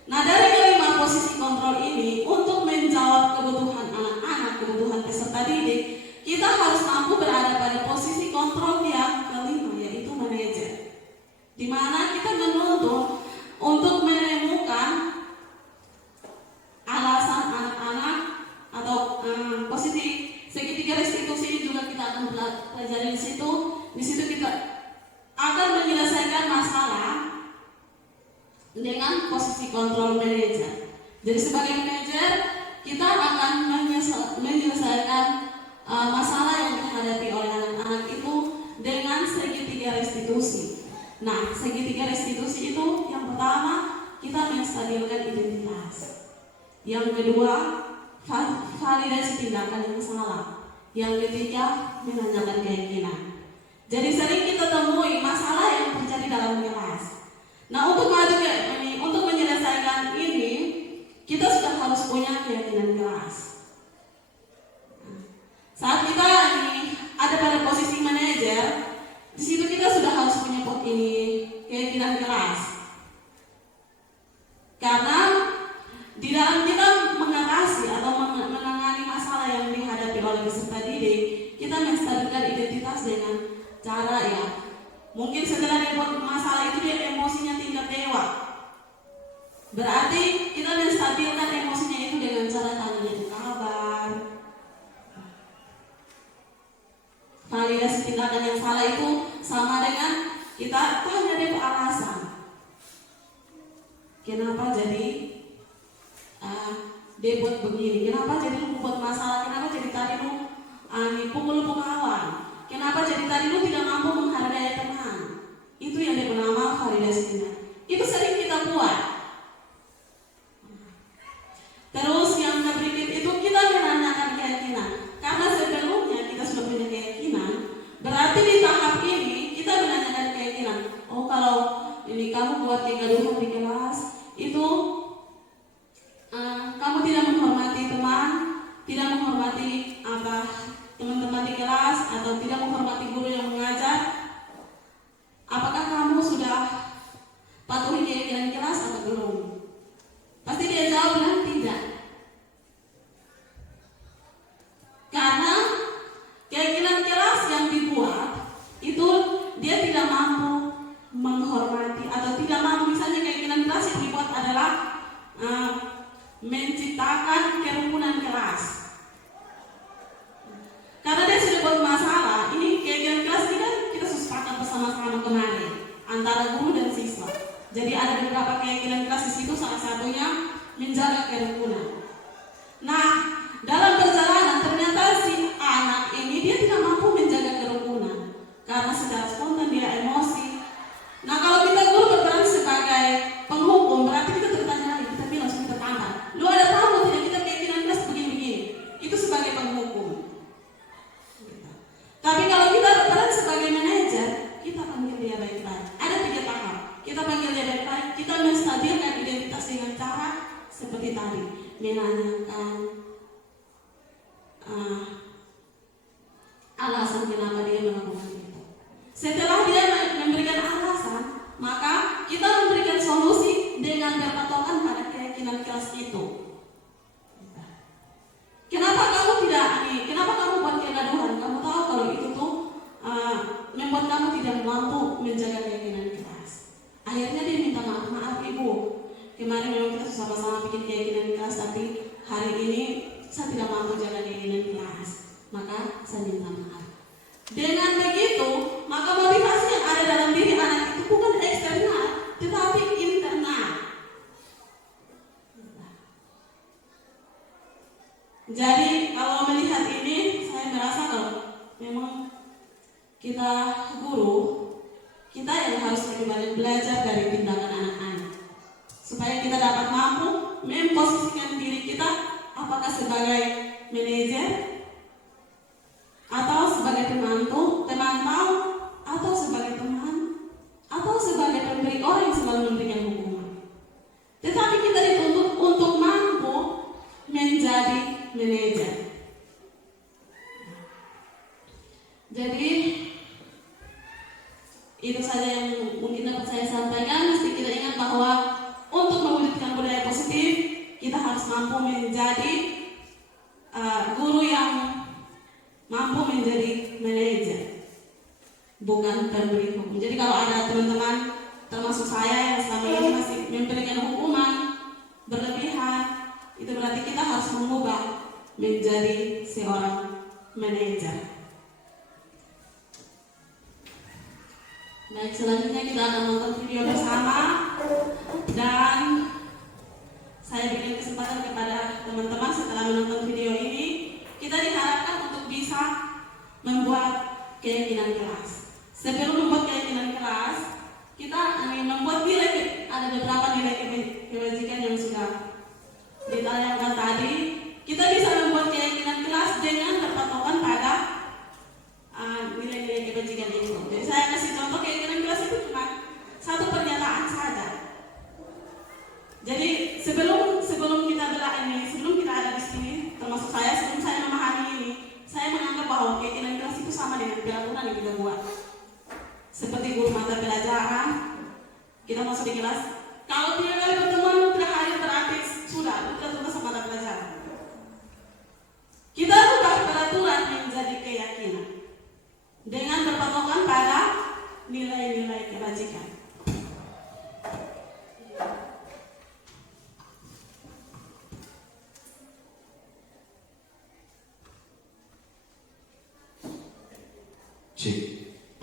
Nah, dari kelima posisi kontrol ini untuk menjawab kebutuhan anak-anak, kebutuhan peserta didik, kita harus mampu berada pada posisi kontrol yang kelima, yaitu manajer. Di mana kita menuntut untuk menemukan alasan anak-anak atau posisi segitiga restitusi juga kita akan pelajari di situ. Di situ kita akan menyelesaikan masalah dengan posisi kontrol manajer. Jadi sebagai manajer kita akan menyelesaikan masalah yang dihadapi oleh anak-anak itu dengan segitiga restitusi. Nah, segitiga restitusi itu yang pertama kita menstabilkan identitas. Yang kedua, validasi tindakan yang salah. Yang ketiga, menanyakan keyakinan. Jadi sering kita temui masalah yang terjadi dalam kelas. Nah, untuk menyelesaikan ini, kita sudah harus punya keyakinan keras. Saat kita ada pada posisi manajer, di situ kita sudah harus punya keyakinan keras. Karena di dalam kita mengatasi atau menangani masalah yang dihadapi oleh peserta didik, kita menstabilkan identitas dengan cara mungkin setelah dibuat masalah itu dia emosinya tingkat dewa. Berarti kita menstabilkan emosinya itu dengan cara tanya kabar. Validasi tindakan yang salah itu sama dengan kita tanya dia alasan. Kenapa jadi dia buat begini? Kenapa jadi lu buat masalah? Kenapa jadi tadi lu pukul kawan? Kenapa jadi tadi lu tidak mampu menghargai teman? Itu yang bernama validasi tindakan. Itu sering kita buat. Terus yang berikut itu kita menanyakan keyakinan. Karena sebelumnya kita sudah punya keyakinan, berarti di tahap ini kita menanyakan keyakinan. Oh, kalau ini kamu buat kegaduhan di kelas, itu kamu tidak menghormati teman, tidak menghormati teman-teman di kelas, atau tidak menghormati guru yang mengajar. Apakah kamu sudah patuhi keyakinan kelas atau belum? Pasti dia jawab bilang tidak. Karena keyakinan kelas yang dibuat itu dia tidak mampu menghormati atau tidak mampu, misalnya keyakinan kelas yang dibuat adalah menciptakan kerukunan kelas. Karena dia sudah buat masalah, ini keyakinan kelas ini kan kita sepakat bersama-sama kemarin antara guru dan siswa. Jadi ada beberapa keyakinan kelas di situ, salah satunya menjaga kerukunan. Nah, dalam perjalanan ternyata si anak ini dia tidak mampu menjaga kerukunan karena secara spontan dia emosi. Nah, kalau kita guru berperan sebagai penghukum, berarti kita bertanya lagi, kita bilang langsung kita tantang. Lu ada tahu tidak kita keyakinan kelas begini-begini? Itu sebagai penghukum. Tapi kalau kita berperan sebagai manajer, kita panggil dia baik-baik. Ada 3 tahap. Kita panggil dia baik-baik. Kita menstabilkan identitas dengan cara seperti tadi, menanyakan alasan kenapa dia melakukan itu. Setelah dia memberikan alasan, maka kita memberikan solusi dengan berpatokan pada keyakinan kelas itu. Kenapa kamu tidak ini? Kenapa kamu buat kegaduhan? Kamu tahu kalau itu tuh membuat kamu tidak mampu menjaga keyakinan kelas. Akhirnya dia minta maaf ibu. Kemarin memang kita sama-sama bikin keyakinan kelas, tapi hari ini saya tidak mampu jaga keyakinan kelas. Maka saya minta maaf. Dengan begitu, maka motivasi yang ada dalam diri anak itu bukan eksternal, tetapi internal. Jadi kalau melihat ini, saya merasa kalau memang kita guru, kita yang harus lebih banyak belajar dari tindakan anak-anak, supaya kita dapat mampu memposisikan diri kita apakah sebagai manajer atau sebagai pemantau, atau sebagai teman, atau sebagai pemberi orang yang selalu memberikan hukuman. Tetapi kita dituntut untuk mampu menjadi manajer. Jadi itu saja yang mungkin dapat saya sampaikan. Mesti kita ingat bahwa untuk mewujudkan budaya positif, kita harus mampu menjadi guru yang mampu menjadi manajer, bukan pemberi hukum. Jadi kalau ada teman-teman termasuk saya yang selama ini masih memberikan hukuman berlebihan, itu berarti kita harus mengubah menjadi seorang manajer. Baik, selanjutnya kita akan nonton video bersama, dan saya berikan kesempatan kepada teman-teman setelah menonton video ini, kita diharapkan untuk bisa membuat keyakinan kelas. Sebelum membuat keyakinan kelas, kita membuat nilai, ada beberapa nilai kebajikan yang sudah ditayangkan tadi. Kita bisa membuat keyakinan kelas dengan berpatokan pada nilai-nilai kebajikan itu. Jadi saya kasih contoh, keyakinan kelas itu cuma satu pernyataan saja. Jadi sebelum kita sebelum kita ada di sini, termasuk saya, sebelum saya memahami ini, saya menganggap bahwa keyakinan kelas itu sama dengan peraturan yang kita buat. Seperti guru mata pelajaran, kita masuk di kelas, kalau 3 kali pertemuan tidak hadir berarti sudah tuntas mata pelajaran. Kita ubah peraturan menjadi keyakinan dengan berpatokan pada nilai-nilai kebajikan.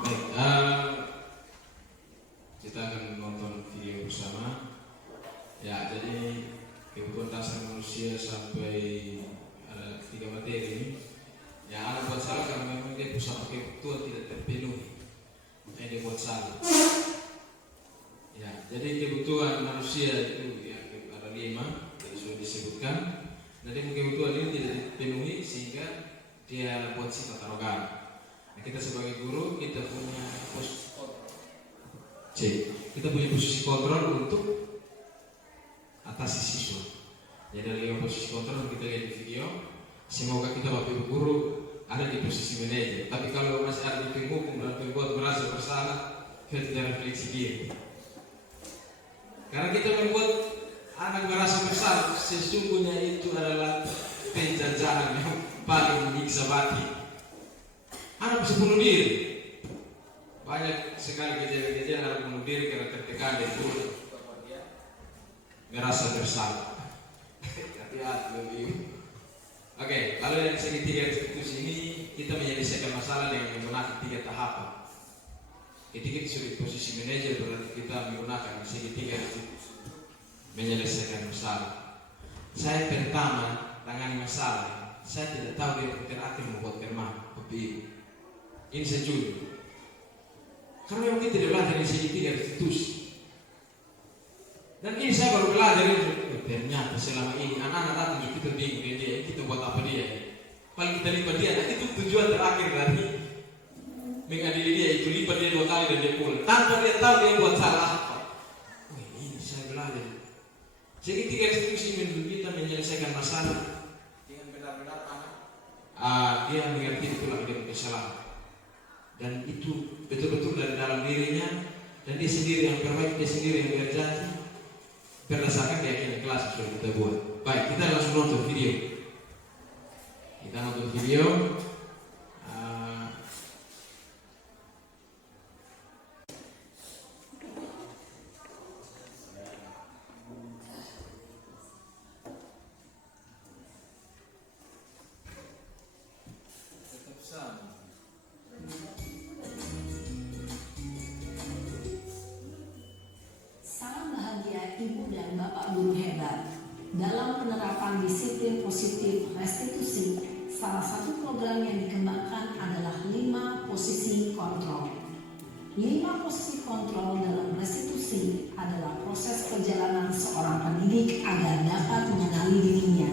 Baik, kita akan nonton video bersama. Ya, jadi kebutuhan dasar manusia sampai ada 3 materi ini. Ya, ada buat salah karena memang dia pusat kebutuhan tidak terpenuhi, makanya dia buat salah. Ya, jadi kebutuhan manusia itu ya ada 5 yang sudah disebutkan. Jadi kebutuhan ini tidak dipenuhi sehingga dia buat sifat arogan. Kita sebagai guru, kita punya cek kita punya posisi kontrol untuk atasi siswa. Jadi dari posisi kontrol kita lihat di video, semoga kita Bapak Ibu guru ada di posisi manajer. Tapi kalau masih ada di penghukum dan pembuat merasa bersalah, kita tidak refleksi diri. Karena kita membuat anak merasa bersalah, sesungguhnya itu adalah penjajahan yang paling menyiksa batin. Anak bisa bunuh diri. Banyak sekali kejadian-kejadian anak bunuh diri karena tertekan dan turun. Merasa bersalah. Hati-hati lebih. Oke, lalu dari segi 3 institusi ini kita menyelesaikan masalah dengan menggunakan 3 tahapan. Ketika kita sudah di posisi manajer berarti kita menggunakan segi 3 institusi menyelesaikan masalah. Saya pertama tangani masalah. Saya tidak tahu dia terakhir membuat firman. Tapi ini saya jujur. Karena memang kita tidak belajar dari segi 3 institusi. Dan ini saya baru belajar ini. Ternyata selama ini anak-anak datang kita bingung dia, kita buat apa dia? Paling kita lipat dia, nah itu tujuan terakhir dari mengadili dia, itu lipat dia 2 kali dan dia pulang. Tanpa dia tahu dia buat salah apa. Oh ini saya belajar. Jadi 3 institusi menurut kita menyelesaikan masalah dengan benar-benar anak. Dia mengerti itulah dia kesalahan. Dan itu betul-betul dari dalam dirinya, dan dia sendiri yang perbaiki, dia sendiri yang berjanji berdasarkan keyakinan kelas yang sudah kita buat. Baik, kita langsung nonton video. Kita nonton video. Tetap sama. Salam bahagia Ibu dan Bapak Guru hebat. Dalam penerapan disiplin positif restitusi, salah satu program yang dikembangkan adalah 5 posisi kontrol. 5 posisi kontrol dalam restitusi adalah proses perjalanan seorang pendidik agar dapat mengenali dirinya.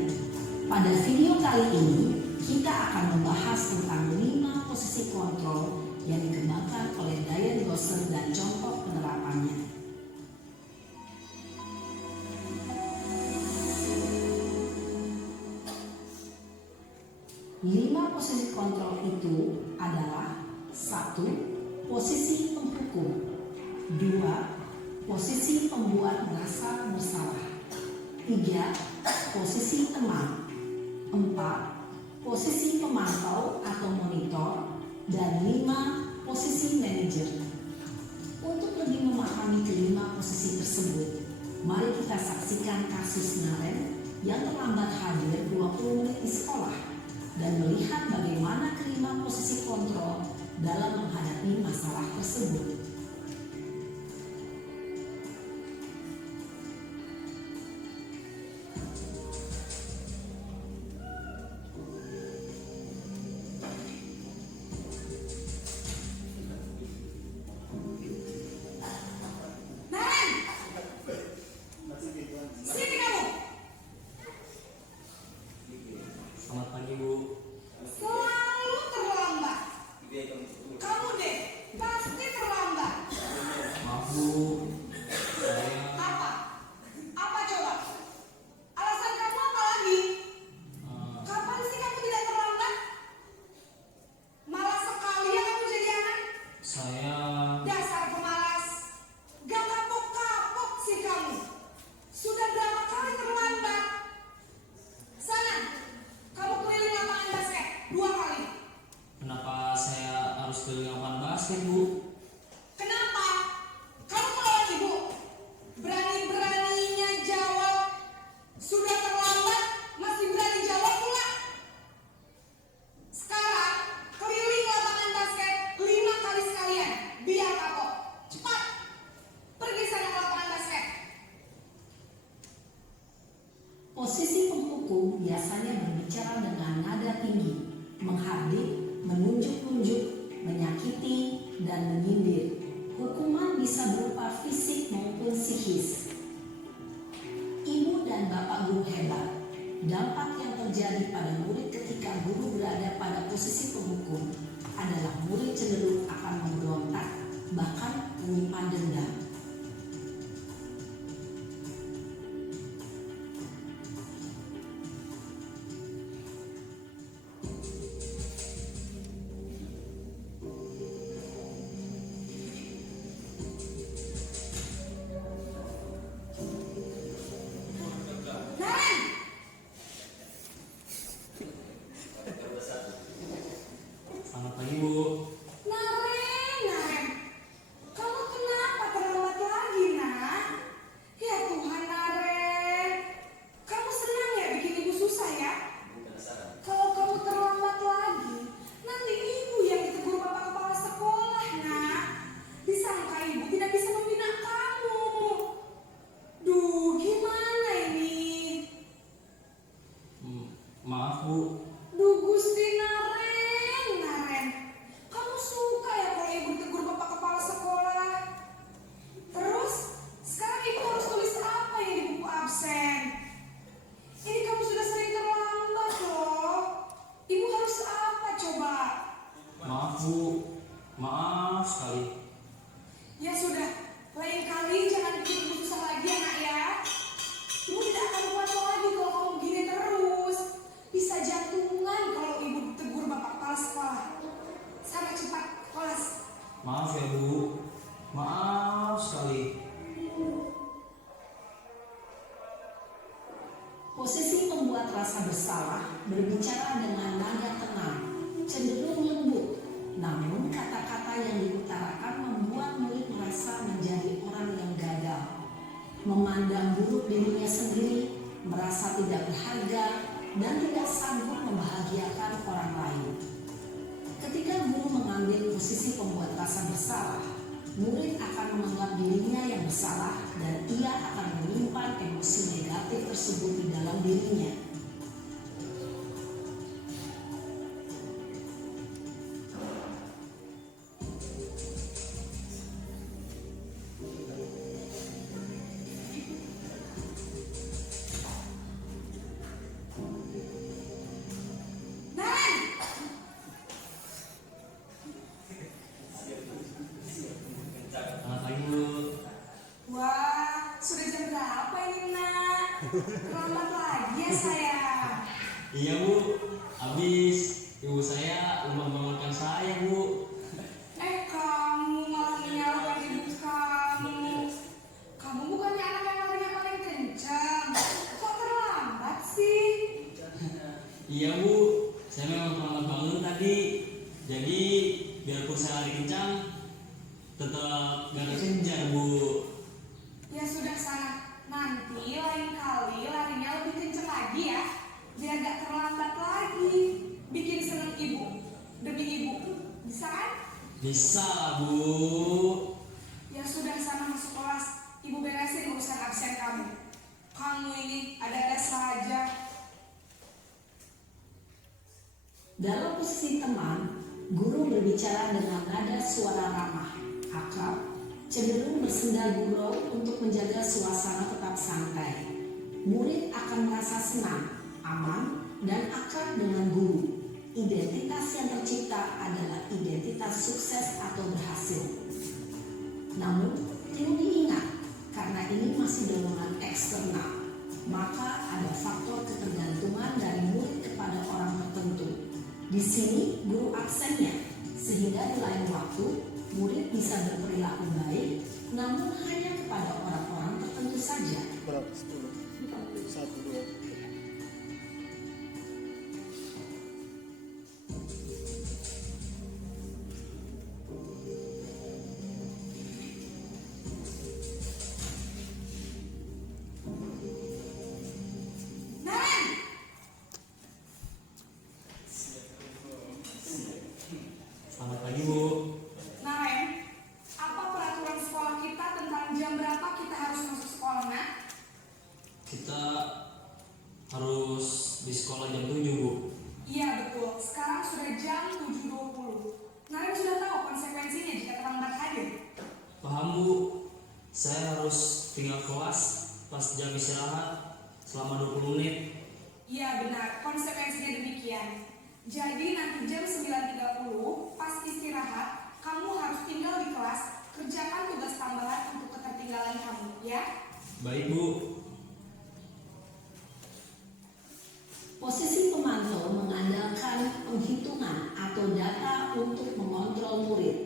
Pada video kali ini, kita akan membahas tentang 5 posisi kontrol yang dikembangkan oleh Diane Gosser dan contoh penerapannya. 5 posisi kontrol itu adalah 1. Posisi penghukum, 2. Posisi pembuat merasa bersalah, 3. Posisi teman, 4. Posisi pemantau atau monitor, dan 5. Posisi manajer. Untuk lebih memahami kelima posisi tersebut, mari kita saksikan kasus Naren yang terlambat hadir 20 menit di sekolah dan melihat bagaimana kelima posisi kontrol dalam menghadapi masalah tersebut. Selamat pagi, Bu. Selalu terlambat. Kamu deh, pasti terlambat. Maaf, Bu. Saya Apa? Apa coba? Alasan kamu apa lagi? Kapan sih kamu tidak terlambat? Malas sekali ya kamu jadi anak. saya Dasar pemalas. Gak kapok-kapok sih kamu. Sudah berapa kali terlambat? Sana, kamu keliling lapangan basket 2 kali. kenapa saya harus keliling lapangan basket, Bu? Kenapa? Kamu melawan ibu. Berani-beraninya jawab. Sudah terlambat, masih berani jawab pula. Sekarang, keliling lapangan basket 5 kali sekalian. Biar kapok. Cepat. Pergi sana ke lapangan basket. Posisi penghukum biasanya berbicara dengan nada tinggi, menghardik, menunjuk-nunjuk, menyakiti, dan menyindir. Hukuman bisa berupa fisik maupun psikis. Ibu dan Bapak Guru hebat, dampak yang terjadi pada murid ketika guru berada pada posisi penghukum adalah murid cenderung akan memberontak, bahkan menyimpan dendam. pembuat rasa bersalah berbicara dengan nada tenang, cenderung lembut. Namun kata-kata yang diutarakan membuat murid merasa menjadi orang yang gagal, memandang buruk dirinya sendiri, merasa tidak berharga, dan tidak sanggup membahagiakan orang lain. Ketika guru mengambil posisi pembuat rasa bersalah, murid akan menganggap dirinya yang bersalah dan ia akan menyimpan emosi negatif tersebut di dalam dirinya. Naren, Selamat pagi Bu. wah, sudah jam berapa ini nak? Terlambat lagi ya sayang. Iya Bu, habis ibu saya membangunkan saya Bu. Kamu malah menyalahkan ibu kamu. Kamu bukannya anak yang larinya paling kencang. Kok terlambat sih? Iya Bu, saya memang terlambat bangun tadi. Jadi biarpun saya lari kencang, tetap gak kejar Bu. Ya sudah sana. Nanti lain kali larinya lebih kencang lagi ya. Biar gak terlambat lagi. Bikin seneng ibu. Demi ibu. Bisa kan? Bisa lah Bu. Ya sudah sana masuk kelas. Ibu beresin urusan absen kamu. Kamu ini ada tes saja. Dalam posisi teman, guru berbicara dengan nada suara ramah, akrab, cenderung bersenda gurau untuk menjaga suasana tetap santai. Murid akan merasa senang, aman, dan akrab dengan guru. Identitas yang tercipta adalah identitas sukses atau berhasil. Namun, perlu diingat, karena ini masih dorongan eksternal, maka ada faktor ketergantungan dari murid kepada orang tertentu. Di sini guru absennya, sehingga di lain waktu murid bisa berperilaku baik, namun hanya kepada orang-orang tertentu saja. Berapa? 10? 1, 2. Naren! Selamat pagi Bu. Naren, apa peraturan sekolah kita tentang jam berapa kita harus masuk sekolah, nak? Kita harus di sekolah jam 7 Bu. Iya betul, sekarang sudah jam 7.20. Naren sudah tahu konsekuensinya jika terlambat hadir. Paham Bu, saya harus tinggal kelas pas jam istirahat selama 20 menit. Iya benar, konsekuensinya demikian. Jadi nanti jam 9.30 pas istirahat, kamu harus tinggal di kelas, kerjakan tugas tambahan untuk ketertinggalan kamu, ya? Baik Bu. Posisi pemantau mengandalkan penghitungan atau data untuk mengontrol murid.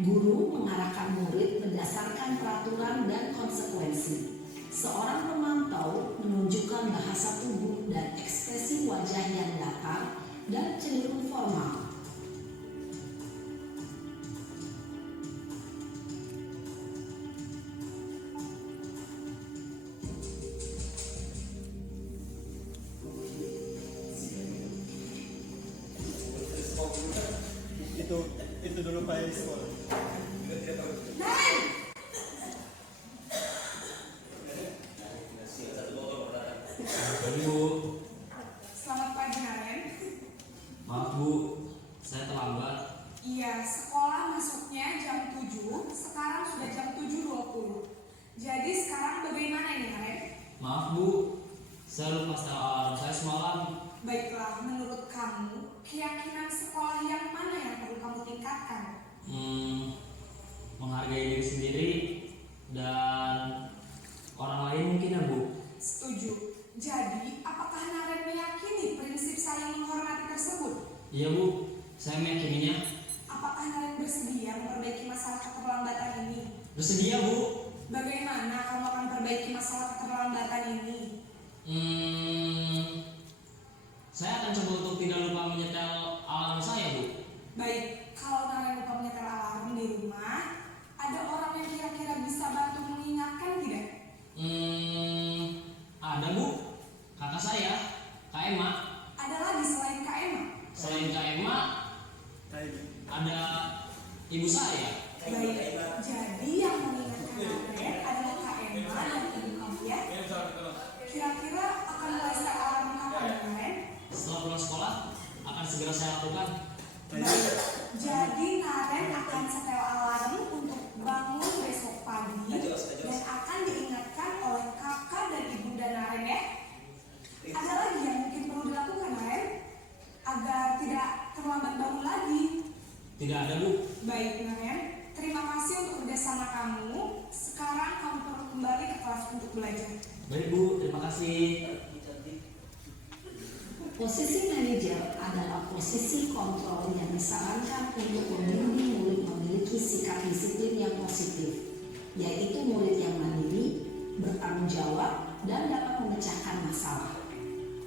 Guru mengarahkan murid berdasarkan peraturan dan konsekuensi. Seorang pemantau menunjukkan bahasa tubuh dan ekspresi wajah yang datar dan cenderung formal. Itu dulu Pak sekolah. Naren! Selamat pagi Bu. Selamat pagi Naren. Maaf Bu, saya terlambat. Iya, sekolah masuknya jam 7, sekarang sudah jam 7.20. Jadi sekarang bagaimana ini Naren? Maaf Bu, saya lupa setel alarm saya semalam. Baiklah, menurut kamu, keyakinan sekolah yang mana yang perlu kamu tingkatkan? Menghargai diri sendiri dan orang lain mungkin ya Bu. Setuju. Jadi, apakah Naren meyakini prinsip saling menghormati tersebut? Iya Bu, saya meyakininya. Apakah Naren bersedia memperbaiki masalah keterlambatan ini? Bersedia Bu. Bagaimana kamu akan perbaiki masalah keterlambatan ini? Saya akan coba untuk tidak lupa menyetel alarm saya, Bu. Baik, kalau Naren lupa menyetel alarm di rumah, ada orang yang kira-kira bisa bantu mengingatkan tidak? Ada, Bu. Kakak saya, Kak Emma. Ada lagi selain Kak Emma? Selain Kak Emma, ada ibu saya. Baik, jadi yang mengingatkan Naren adalah Kak Emma dan ibu kamu ya? Kira-kira akan mulai set alarm kapan, Naren? Setelah pulang sekolah, akan segera saya lakukan. Baik, jadi Naren akan setel alarm untuk bangun besok pagi dan akan diingatkan oleh kakak dan ibu dan Naren ya. Ada lagi yang mungkin perlu dilakukan Naren agar tidak terlambat bangun lagi. Tidak ada, Bu. Baik Naren, terima kasih untuk kerjasama kamu. Sekarang kamu perlu kembali ke kelas untuk belajar. Baik, Bu. Terima kasih. Posisi manajer adalah posisi kontrol yang disarankan untuk membimbing murid memiliki sikap disiplin yang positif, yaitu murid yang mandiri, bertanggung jawab, dan dapat memecahkan masalah.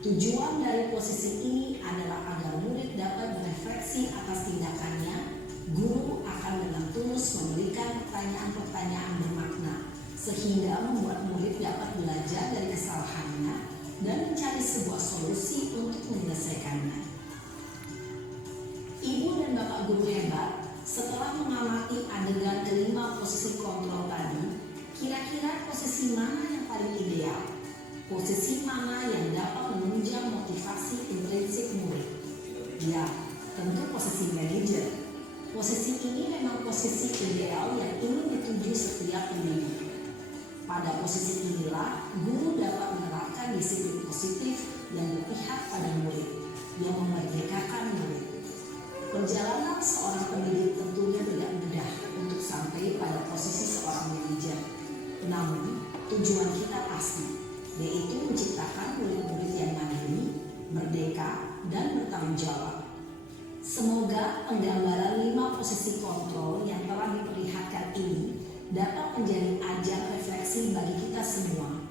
Tujuan dari posisi ini adalah agar murid dapat berefleksi atas tindakannya. Guru akan dengan tulus memberikan pertanyaan-pertanyaan bermakna, sehingga membuat murid dapat belajar dari kesalahannya dan mencari sebuah solusi untuk menyelesaikannya. Ibu dan Bapak guru hebat, setelah mengamati adegan kelima posisi kontrol tadi, kira-kira posisi mana yang paling ideal? Posisi mana yang dapat menunjang motivasi intrinsik murid? Ya, tentu posisi manajer. Posisi ini memang posisi ideal yang ingin dituju setiap pendidik. Pada posisi inilah, guru dapat menerapkan disiplin positif yang berpihak pada murid, yang memerdekakan murid. Perjalanan seorang pendidik tentunya tidak mudah untuk sampai pada posisi seorang manajer. Namun, tujuan kita pasti, yaitu menciptakan murid-murid yang mandiri, merdeka, dan bertanggung jawab. Semoga penggambaran 5 posisi kontrol yang telah diperlihatkan ini dapat menjadi ajang refleksi bagi kita semua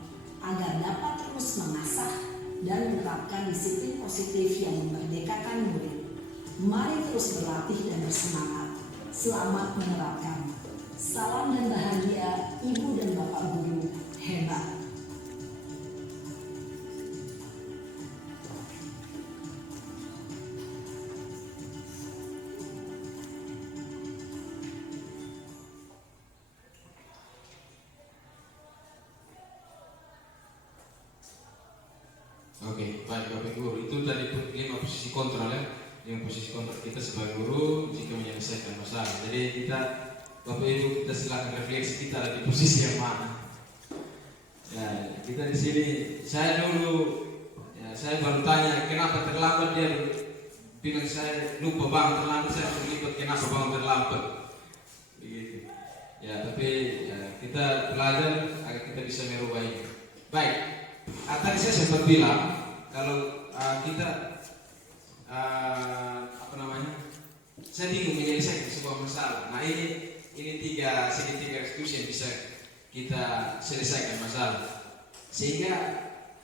agar dapat terus mengasah dan menerapkan disiplin positif yang memerdekakan murid. Mari terus berlatih dan bersemangat. Selamat menerapkan. Salam dan bahagia Ibu dan Bapak guru hebat. Oke, baik Bapak Guru. Itu tadi 5 posisi kontrol ya. 5 posisi kontrol kita sebagai guru jika menyelesaikan masalah. Jadi kita, Bapak Ibu, kita silakan refleksi kita ada di posisi yang mana. Ya, kita di sini, saya baru tanya kenapa terlambat, dia bilang saya lupa bangun terlambat, saya terlibat kenapa bangun terlambat. Begitu. Ya, tapi ya, kita belajar agar kita bisa merubah ini. Baik. Tadi saya sempat bilang kalau kita saya bingung menyelesaikan sebuah masalah. Nah ini tiga institusi yang bisa kita selesaikan masalah sehingga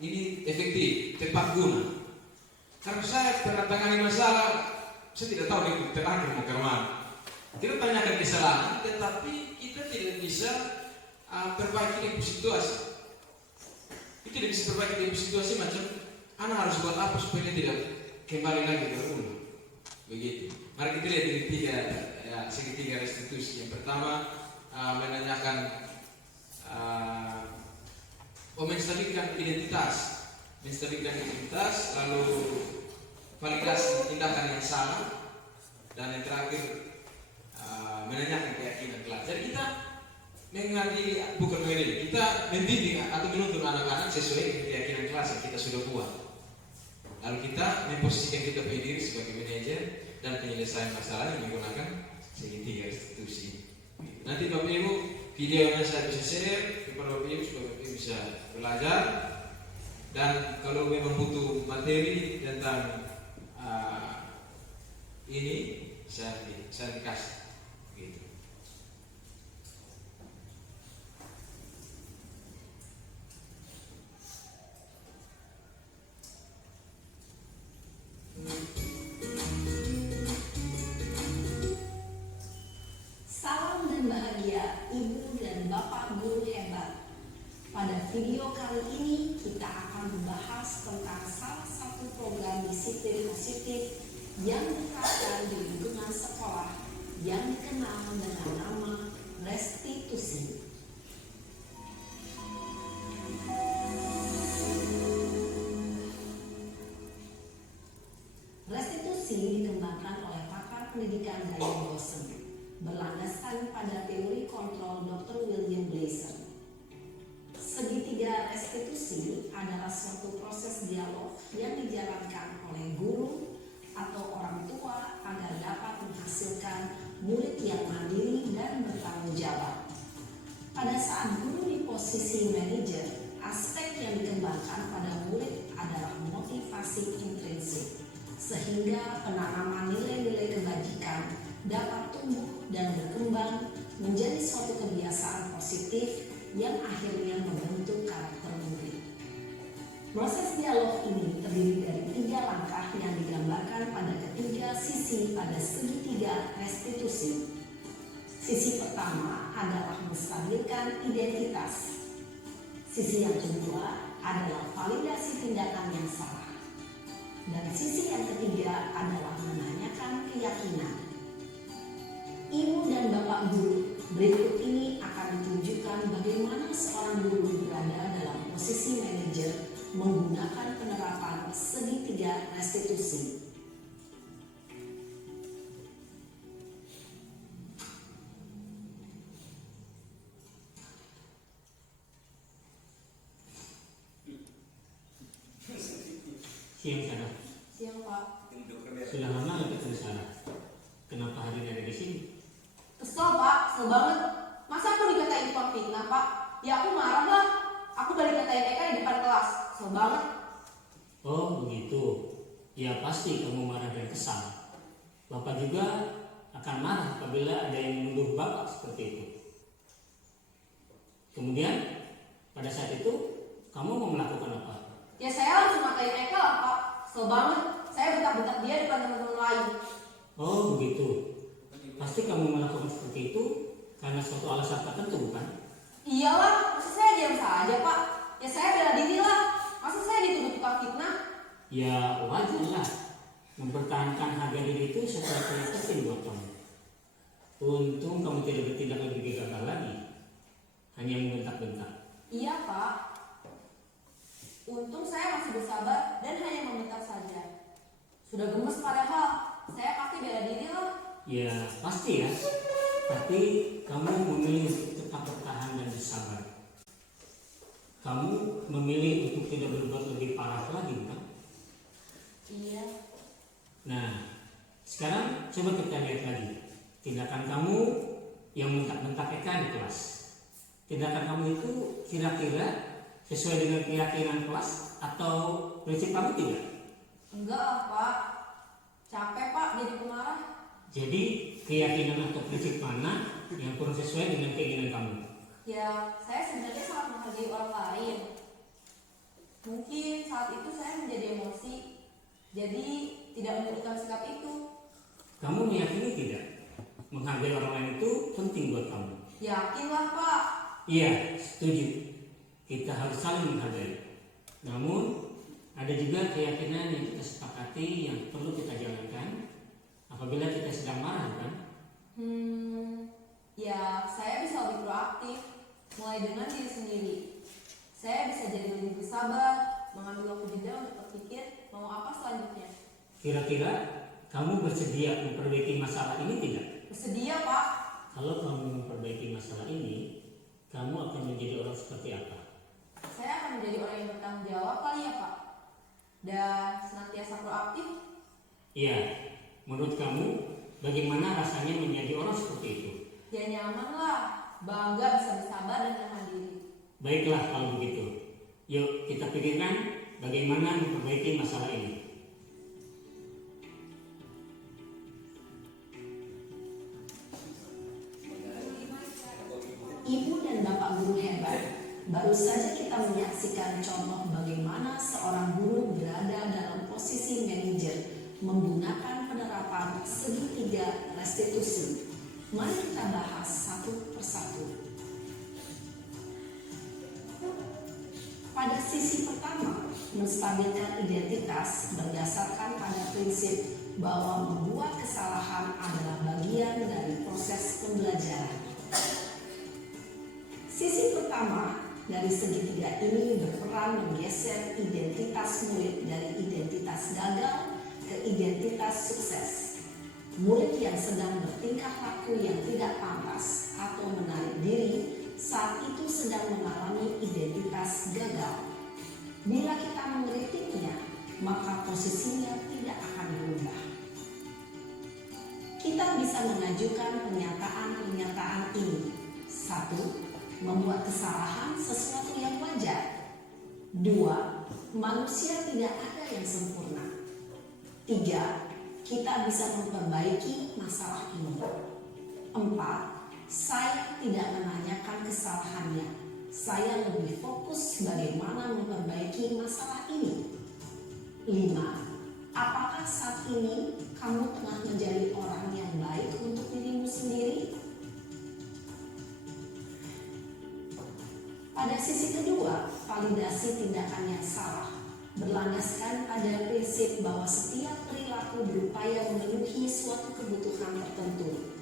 ini efektif, tepat guna. Karena saya pernah tangani masalah, saya tidak tahu di terakhir mau kemana. Kita tanyakan kesalahan, tetapi kita tidak bisa perbaiki di situasi. Kita tidak bisa perbaiki di situasi macam anak harus buat apa supaya dia tidak kembali lagi berulang. Begitu. Mari kita lihat ini segitiga restitusi. Yang pertama menanyakan menstabilkan identitas, lalu validasi tindakan yang salah, dan yang terakhir menanyakan keyakinan kelas. Jadi kita mengadili, bukan mengadili, kita membimbing atau menuntun anak-anak sesuai dengan keyakinan kelas yang kita sudah buat. Lalu kita memposisikan kita punya diri sebagai manajer dan penyelesaian masalah yang menggunakan segitiga restitusi. Nanti Bapak Ibu, videonya saya bisa share kepada Bapak Ibu supaya Bapak Ibu bisa belajar. Dan kalau memang butuh materi tentang ini, saya dikasih. Gitu. video kali ini kita akan membahas tentang salah satu program disiplin positif yang diterapkan di lingkungan sekolah yang dikenal dengan nama restitusi. Restitusi dikembangkan oleh pakar pendidikan Diane Dawson berlandaskan pada teori kontrol Dr. William Blaser. Segitiga restitusi adalah suatu proses dialog yang dijalankan oleh guru atau orang tua agar dapat menghasilkan murid yang mandiri dan bertanggung jawab. Pada saat guru di posisi manajer, aspek yang dikembangkan pada murid adalah motivasi intrinsik, sehingga penanaman nilai-nilai kebajikan dapat tumbuh dan berkembang menjadi suatu kebiasaan positif yang akhirnya membentuk karakter murid. Proses dialog ini terdiri dari 3 langkah yang digambarkan pada ketiga sisi pada segitiga restitusi. Sisi pertama adalah menstabilkan identitas. Sisi yang kedua adalah validasi tindakan yang salah. Dan sisi yang ketiga adalah menanyakan keyakinan. Ibu dan Bapak guru, berikut ini akan ditunjukkan bagaimana seorang guru berada dalam posisi manajer menggunakan penerapan segitiga restitusi. Siang sana. Siang Pak. Sudah lama nggak ketemu sana. Kenapa hari ini ada di sini? Kesel Pak, kesel banget. Masa aku dikatain tukang fitnah Pak? Ya aku marah lah. Aku balik katain Eka di depan kelas. Kesel banget. Oh begitu. Ya pasti kamu marah dan kesal. Bapak juga akan marah apabila ada yang menuduh Bapak seperti itu. Kemudian pada saat itu kamu mau melakukan apa? Ya saya harus matain Eka lah Pak. Kesel banget. Saya bentak-bentak dia depan teman-teman lain. Oh begitu. Pasti kamu melakukan seperti itu karena suatu alasan tertentu bukan? Iyalah, masa saya diam saja Pak? Ya saya bela diri lah. Masa saya dituduh tukang fitnah? Ya wajar lah. Mempertahankan harga diri itu sesuatu yang penting buat kamu. Untung kamu tidak bertindak lebih gegabah lagi. Hanya membentak-bentak. Iya Pak. Untung saya masih bersabar dan hanya meminta saja. Sudah gemes padahal, saya pasti bela diri lah. Ya pasti ya. Tapi kamu memilih untuk tetap bertahan dan bersabar. Kamu memilih untuk tidak berbuat lebih parah lagi bukan? Iya. Nah, sekarang coba kita lihat lagi tindakan kamu yang bentak-bentak Eka di kelas. Tindakan kamu itu kira-kira sesuai dengan keyakinan kelas atau prinsip kamu tidak? Enggak lah Pak. Capek Pak jadi pemarah. Jadi keyakinan atau prinsip mana yang kurang sesuai dengan keinginan kamu? Ya, saya sebenarnya sangat menghargai orang lain. Mungkin saat itu saya menjadi emosi, jadi tidak menunjukkan sikap itu. Kamu meyakini tidak? Menghargai orang lain itu penting buat kamu. Yakinlah Pak. Iya, setuju. Kita harus saling menghargai. Namun, ada juga keyakinan yang kita sepakati yang perlu kita jalankan apabila kita sedang marah, kan? Ya saya bisa lebih proaktif, mulai dengan diri sendiri. Saya bisa jadi lebih bersabar, mengambil waktu jeda untuk berpikir mau apa selanjutnya. Kira-kira kamu bersedia memperbaiki masalah ini tidak? Bersedia Pak. Kalau kamu memperbaiki masalah ini, kamu akan menjadi orang seperti apa? Saya akan menjadi orang yang bertanggung jawab kali ya Pak. Dan senantiasa proaktif. Iya, menurut kamu bagaimana rasanya menjadi orang seperti itu? Ya nyaman lah, bangga bisa bersabar dan menahan diri. Baiklah kalau begitu. Yuk kita pikirkan bagaimana memperbaiki masalah ini. Ibu dan Bapak guru hebat, baru saja kita menyaksikan contoh bagaimana seorang guru berada dalam posisi manajer menggunakan penerapan segitiga restitusi. Mari kita bahas satu persatu. Pada sisi pertama, menstabilkan identitas berdasarkan pada prinsip bahwa membuat kesalahan adalah bagian dari proses pembelajaran. Sisi pertama dari segitiga ini berperan menggeser identitas murid dari identitas gagal ke identitas sukses. Murid yang sedang bertingkah laku yang tidak pantas atau menarik diri saat itu sedang mengalami identitas gagal. Bila kita mengkritiknya, maka posisinya tidak akan berubah. Kita bisa mengajukan pernyataan-pernyataan ini. 1. Membuat kesalahan sesuatu yang wajar. 2. Manusia tidak ada yang sempurna. 3. Kita bisa memperbaiki masalah ini. 4. Saya tidak menanyakan kesalahannya. Saya lebih fokus bagaimana memperbaiki masalah ini. 5. Apakah saat ini kamu tengah menjadi orang yang baik untuk dirimu sendiri? Pada sisi kedua, validasi tindakan yang salah berlandaskan pada prinsip bahwa setiap perilaku berupaya memenuhi suatu kebutuhan tertentu.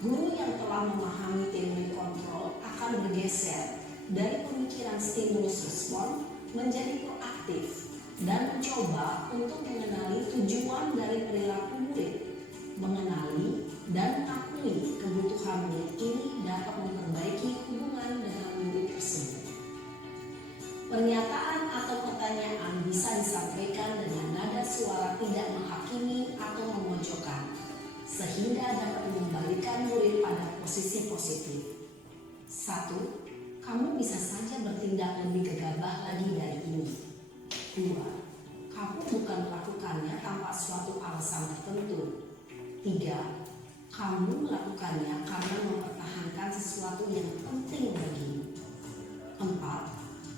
Guru yang telah memahami teori kontrol akan bergeser dari pemikiran stimulus respon menjadi proaktif dan mencoba untuk mengenali tujuan dari perilaku murid. Mengenali dan mengakui kebutuhan murid ini dapat memperbaiki hubungan dengan murid tersebut. Pernyataan atau pertanyaan bisa disampaikan dengan nada suara tidak menghakimi atau memojokkan, sehingga dapat mengembalikan murid pada posisi positif. 1. Kamu bisa saja bertindak lebih gegabah lagi dari ini. 2. Kamu bukan melakukannya tanpa suatu alasan tertentu. 3. Kamu melakukannya karena mempertahankan sesuatu yang penting bagimu. 4.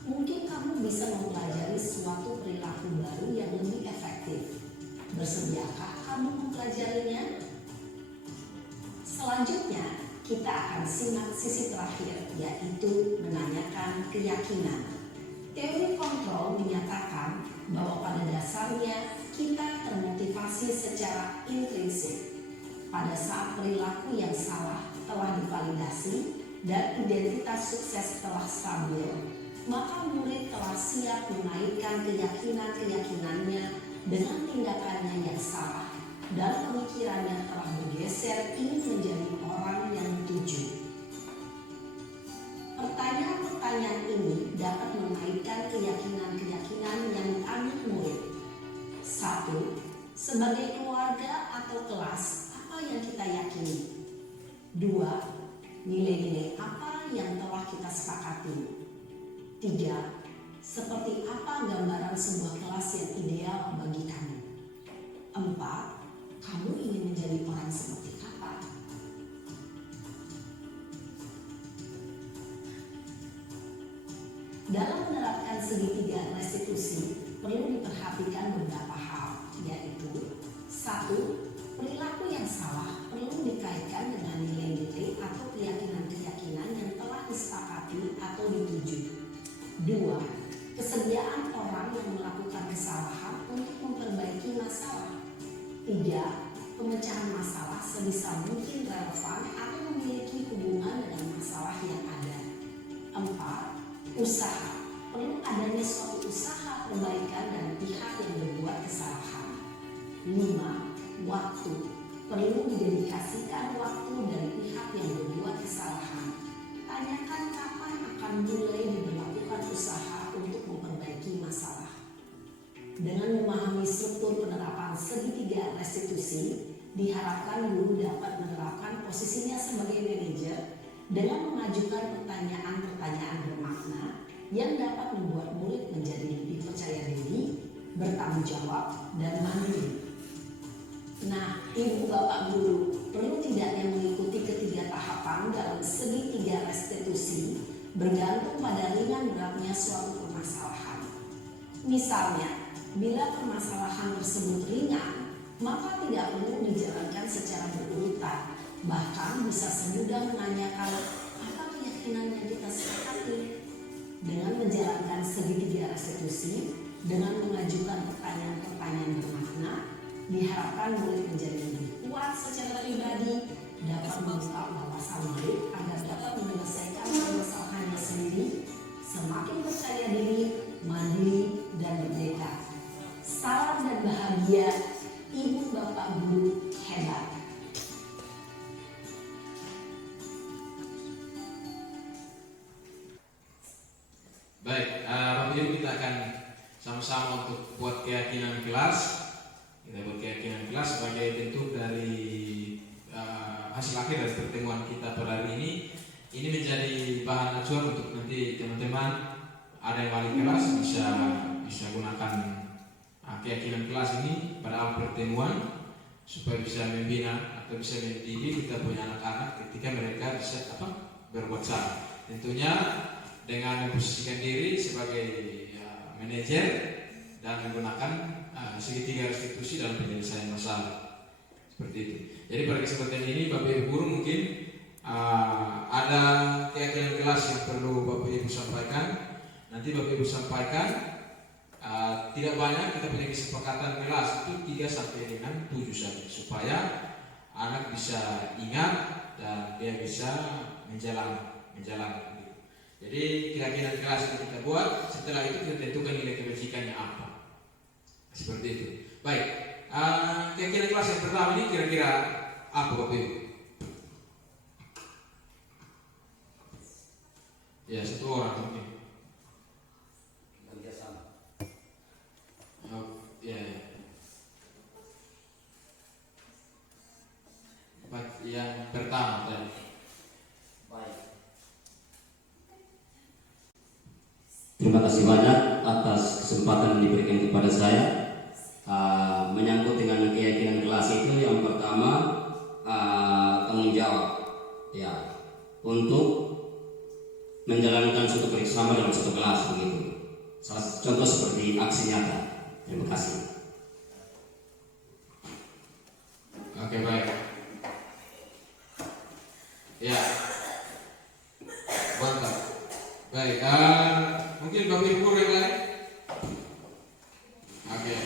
Mungkin kamu bisa mempelajari suatu perilaku baru yang lebih efektif. Bersediakah kamu mempelajarinya? Selanjutnya, kita akan simak sisi terakhir, yaitu menanyakan keyakinan. Teori kontrol menyatakan bahwa pada dasarnya kita termotivasi secara intrinsik. Pada saat perilaku yang salah telah divalidasi dan identitas sukses telah stabil, maka murid telah siap menaikkan keyakinan-keyakinannya dengan tindakannya yang salah dan pemikirannya telah bergeser ingin menjadi orang yang dituju. Pertanyaan-pertanyaan ini dapat menaikkan keyakinan-keyakinan yang diambil murid. 1. Sebagai keluarga atau kelas, apa yang kita yakini? 2. Nilai-nilai apa yang telah kita sepakati? 3. Seperti apa gambaran sebuah kelas yang ideal bagi kamu? 4. Kamu ingin menjadi orang seperti apa? Dalam menerapkan segitiga restitusi, perlu diperhatikan beberapa hal, yaitu 1. Perilaku yang salah perlu dikaitkan dengan nilai-nilai atau keyakinan-keyakinan yang telah disepakati atau dituju. 2. Kesediaan orang yang melakukan kesalahan untuk memperbaiki masalah. 3. Pemecahan masalah sebisa mungkin relevan atau memiliki hubungan dengan masalah yang ada. 4. Usaha. Perlu adanya suatu usaha perbaikan dari pihak yang berbuat kesalahan. 5. Waktu. Perlu didedikasikan waktu dari pihak yang berbuat kesalahan. Tanyakan kapan akan mulai diberlakukan usaha untuk memperbaiki masalah. Dengan memahami struktur penerapan segitiga restitusi, diharapkan guru dapat menerapkan posisinya sebagai manajer dengan mengajukan pertanyaan-pertanyaan bermakna yang dapat membuat murid menjadi lebih percaya diri, bertanggung jawab, dan mandiri. Nah, ibu bapak guru, perlu tidaknya mengikuti ketiga tahapan dalam segitiga restitusi bergantung pada ringan beratnya suatu permasalahan. Misalnya, bila permasalahan tersebut ringan, maka tidak perlu dijalankan secara berurutan. Bahkan bisa semudah menanyakan apa keyakinan yang kita sepakati. Dengan menjalankan segitiga restitusi dengan mengajukan pertanyaan-pertanyaan bermakna, diharapkan murid menjadi lebih kuat secara pribadi, dapat mengungkap wawasan murid agar dapat menyelesaikan permasalahannya sendiri, semakin percaya diri, mandiri, dan merdeka. Salam dan bahagia, Ibu Bapak Guru hebat. Baik, Bapak Ibu, kita akan sama-sama untuk buat keyakinan kelas. Kita buat keyakinan kelas sebagai bentuk dari hasil akhir dari pertemuan kita pada hari ini. Ini menjadi bahan acuan untuk nanti teman-teman ada yang wali kelas bisa gunakan keyakinan kelas ini pada awal pertemuan supaya bisa membina atau bisa mendidik kita punya anak-anak ketika mereka bisa berbuat salah. Tentunya dengan memposisikan diri sebagai manajer dan menggunakan segitiga restitusi dalam penyelesaian masalah seperti itu. Jadi pada kesempatan ini Bapak Ibu guru mungkin ada keyakinan kelas yang perlu Bapak Ibu sampaikan. Nanti Bapak Ibu sampaikan tidak banyak, kita punya kesepakatan kelas itu 3 sampai dengan 7 saja supaya anak bisa ingat dan dia bisa menjalankan. Jadi keyakinan kelas itu kita buat, setelah itu kita tentukan nilai kebajikannya apa. Seperti itu. Baik, keyakinan kelas yang pertama ini kira-kira apa Bapak Ibu? Ya, 1 orang mungkin. Ya. Baik, yang pertama tadi. Terima kasih banyak atas kesempatan yang diberikan kepada saya. Menyangkut dengan keyakinan kelas itu, yang pertama tanggung jawab ya untuk menjalankan suatu kerjasama dalam satu kelas begitu. Salah satu contoh seperti aksi nyata. Terima kasih. Oke, baik. Ya, mantap. Baik, mungkin Bapak Ibu guru yang lain. Oke.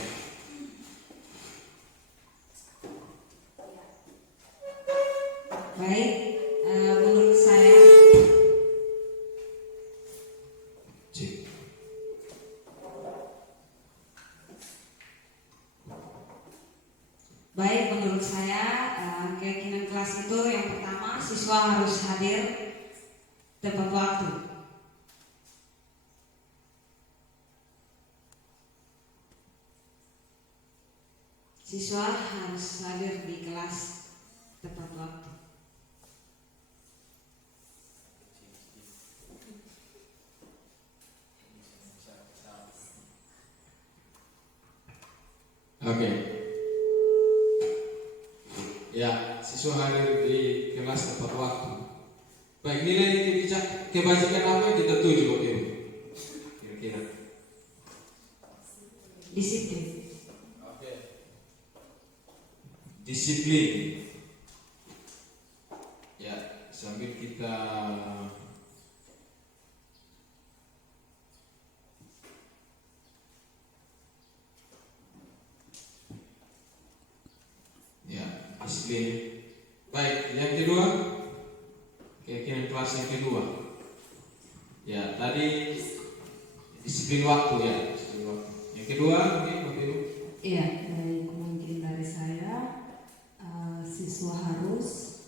Baik, menurut saya Cik. keyakinan kelas itu yang pertama siswa harus hadir tepat waktu. Siswa harus hadir di kelas tepat waktu. Oke. Ya, siswa hadir di kelas tepat waktu. Baik, nilai kebajikan apa yang kita tuju Bapak Ibu? Kira-kira. Disiplin. Oke. Disiplin. Ya, sambil kita disiplin. Baik, yang kedua, keyakinan kelas yang kedua. Ya, tadi disiplin waktu ya, disiplin waktu. Yang kedua, mungkin Bapak Ibu. Iya, mungkin dari saya siswa harus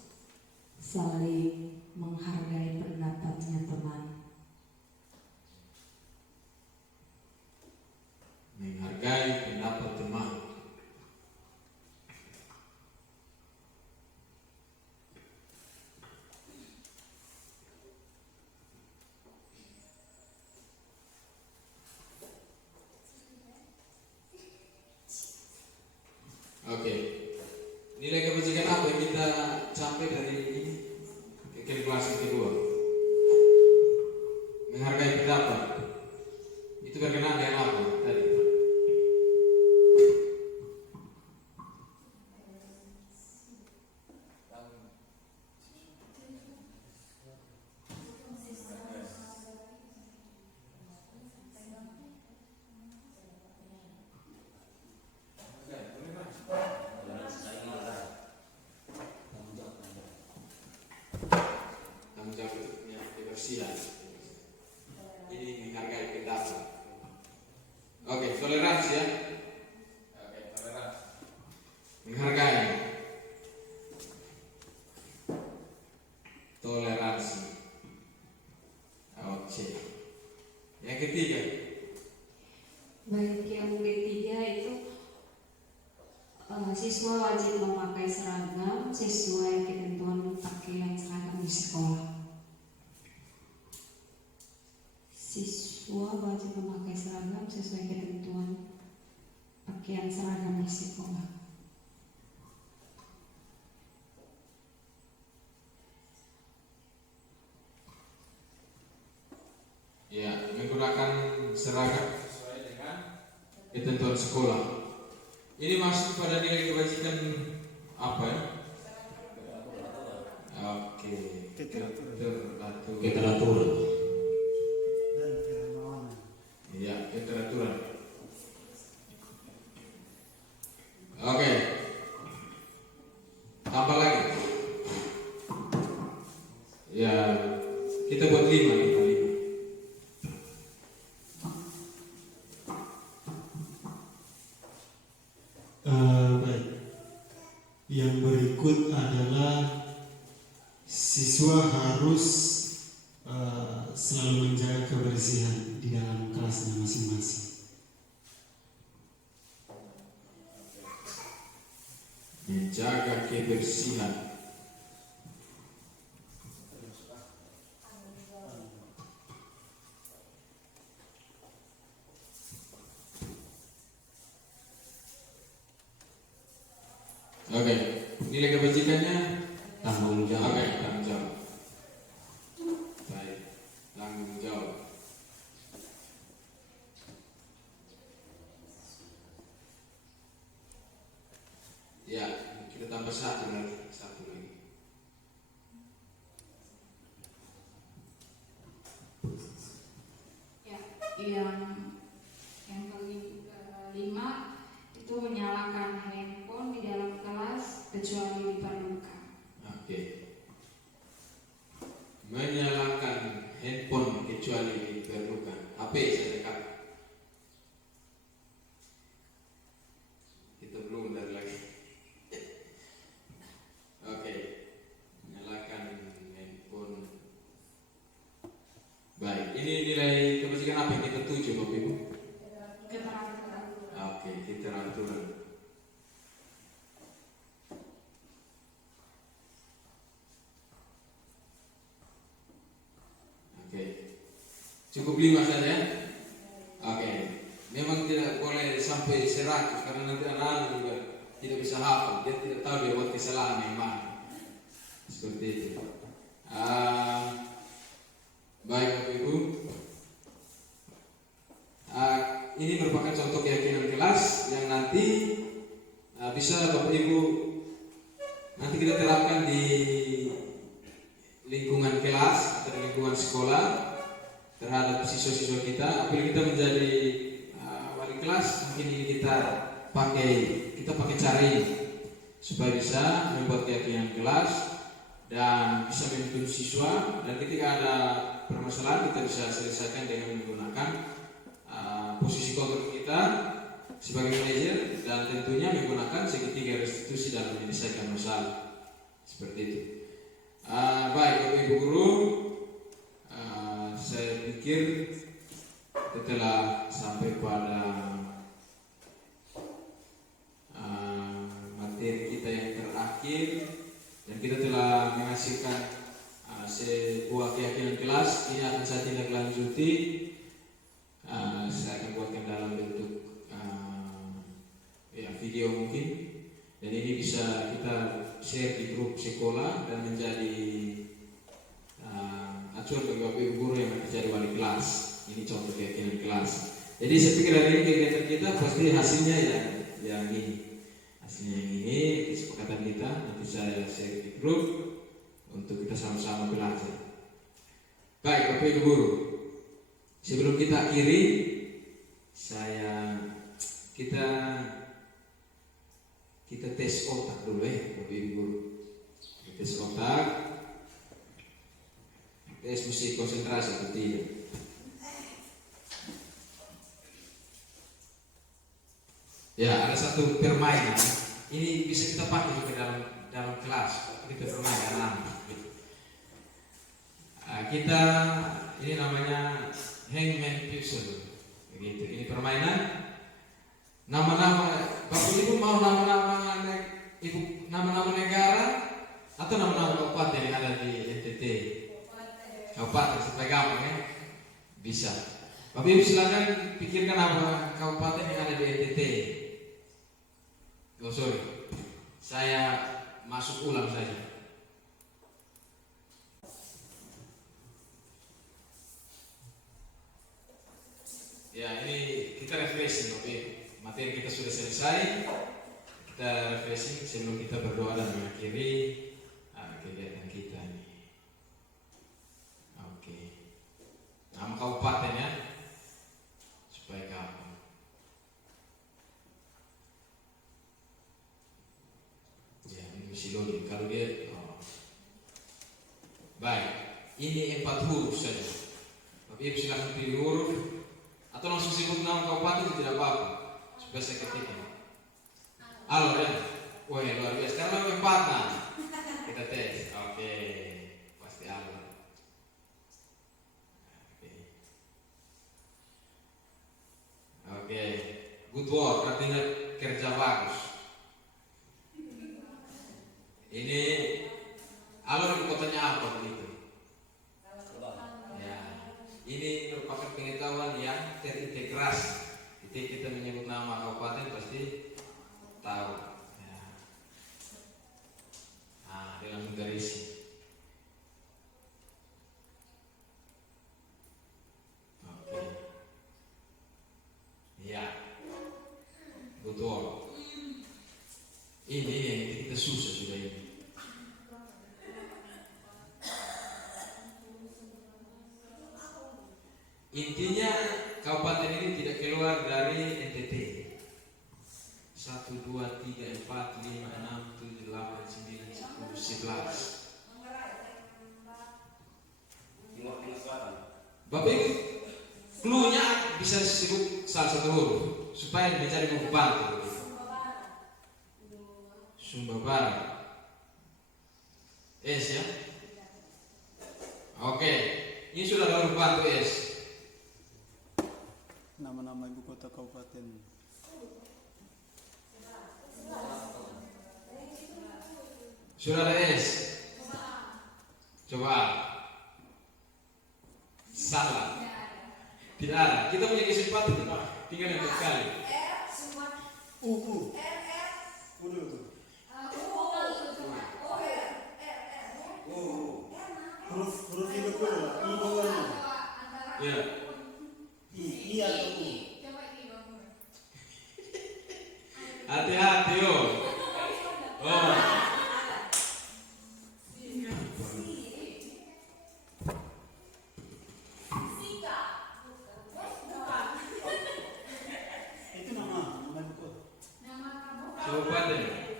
saling menghargai pendapatnya teman. Menghargai pendapat teman. Oke, nilai kebajikan apa yang kita capai dari ini? Keyakinan kelas yang kedua. Menghargai pendapat. Itu berkenaan dengan apa tadi? toleransi ya. Oke, toleransi. Menghargai. Toleransi. Oke. Yang ketiga. Baik, yang ketiga itu siswa wajib memakai seragam sesuai ketentuan pakaian seragam di sekolah. Siswa wajib memakai seragam sesuai ketentuan pakaian seragam di sekolah. Ya, menggunakan seragam sesuai dengan ketentuan sekolah. Ini masuk pada nilai kebajikan apa ya? Oke. Keteraturan. Keteraturan. Dan kehormatan. Iya, keteraturan. Oke. Tambah lagi. Ya, kita buat 5 nih. Baik. Yang berikut adalah siswa harus selalu menjaga kebersihan di dalam kelasnya masing-masing. Menjaga kebersihan. Oke, nilai kebajikannya Tanggung jawab. oke, tanggung jawab. Baik, tanggung jawab. Ya, kita tambah satu lagi. Ya, yang kelima itu menyalakan handphone di dalam kelas kecuali diperlukan. Oke. Menyalakan handphone kecuali diperlukan. HP saya dekat. Kita belum dari lagi. Oke. Menyalakan handphone. Baik, ini nilai kebajikan apa yang kita tuju, Bapak Ibu? Keteraturan. Oke, keteraturan. Oke, cukup 5 saja. Oke, memang tidak boleh sampai 100 karena nanti anak-anak juga tidak bisa hafal. Dia tidak tahu dia buat kesalahan yang mana. Seperti itu. Baik Bapak Ibu. Ini merupakan contoh keyakinan kelas yang nanti bisa Bapak Ibu nanti kita terapkan di lingkungan kelas atau lingkungan sekolah terhadap siswa-siswa kita. Apabila kita menjadi wali kelas, mungkin ini kita pakai cara ini supaya bisa membuat keyakinan kelas dan bisa memimpin siswa, dan ketika ada permasalahan kita bisa selesaikan dengan menggunakan posisi kontrol kita sebagai manajer, dan tentunya menggunakan segitiga restitusi dalam menyelesaikan masalah seperti itu. Baik Bapak Ibu Guru, saya pikir kita telah sampai pada materi kita yang terakhir, dan kita telah menghasilkan sebuah keyakinan kelas. Ini akan saya tindak lanjuti. Saya akan buatkan dalam bentuk video mungkin, dan ini bisa kita share di grup sekolah dan menjadi acuan bagi Bapak Ibu Guru yang akan jadi wali kelas. Ini contoh keyakinan kelas. Jadi saya pikir hari ini kegiatan kita pasti hasilnya yang ini. Hasilnya yang ini, kesepakatan kita nanti saya share di grup untuk kita sama-sama belajar. Baik Bapak Ibu Guru, sebelum kita akhiri, kita tes otak dulu Bapak Ibu Guru. Tes otak, tes mesti konsentrasi atau tidak. Ya, ada satu permainan. Ini bisa kita pakai juga dalam kelas. Kita permainan. Kita ini namanya hangman puzzle. Begitu. Ini permainan. Nama-nama Bapak Ibu mau nama-nama negara atau nama-nama kabupaten yang ada di NTT? Kabupaten supaya gampang ya. Bisa. Bapak Ibu silakan pikirkan apa kabupaten yang ada di NTT. Oh sorry, saya masuk ulang saja. Ya ini kita refreshing Bapak Ibu. Materi kita sudah selesai. Kita refreshing sebelum kita berdoa dan mengakhiri kegiatan kita ini. Oke. Nama kabupaten ya, supaya gampang. Ya ini mesti login. Kalau dia, baik. Ini 4 huruf saja. Bapak Ibu silakan pilih huruf atau langsung sebut nama kabupaten tidak apa-apa. Supaya saya ketikkan. Halo ya. Wah luar biasa. Sekarang 4 nah. Kita tes. Oke. Pasti halo. Oke, good work artinya kerja bagus. Ini alur ibu kotanya apa begitu? Ya, ini merupakan pengetahuan yang terintegrasi. Ketika kita menyebut nama kabupaten pasti tahu. Ya. Nah, dia langsung garisi. Ya, betul. Ini yang kita susah sudah ini. Intinya kabupaten ini tidak keluar dari NTT. 1, 2, 3, 4, 5, 6, 7, 8, 9, 10, 11. Bapak Ibu, clue-nya bisa disebut salah satu huruf supaya mencari membantu. Sumba Barat. S ya. Oke, ini sudah ada huruf bantu S. Nama-nama ibu kota kabupaten. Sudah ada S. Coba. Salah. Tidak ada. Kita punya kesempatan tinggal yang berkali. Huruf itu dulu. I bawahnya. Ya. I atau U? Hati-hati yo. Oh. Itu nama ibu kota. Kabupaten.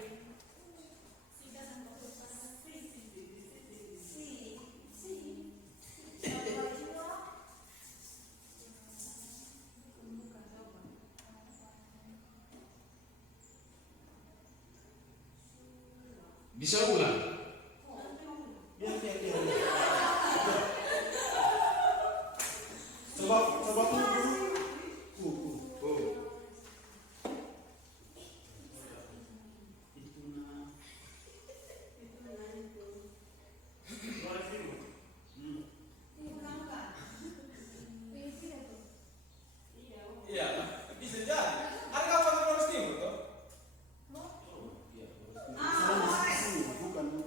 Bisa ulang. Ya. Coba U. Iya, bisa jadi. Ada kabupaten Flores Timur toh? Bukan.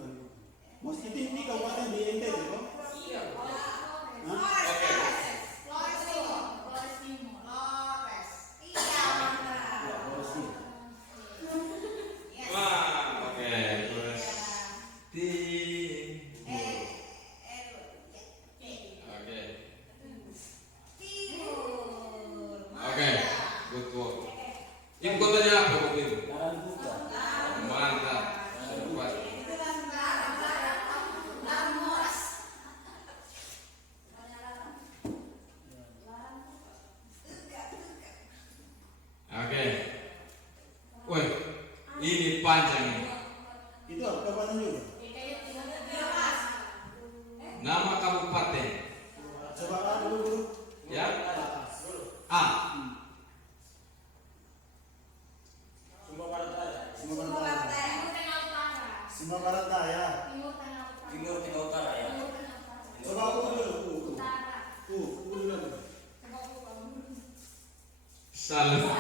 Salah. Coba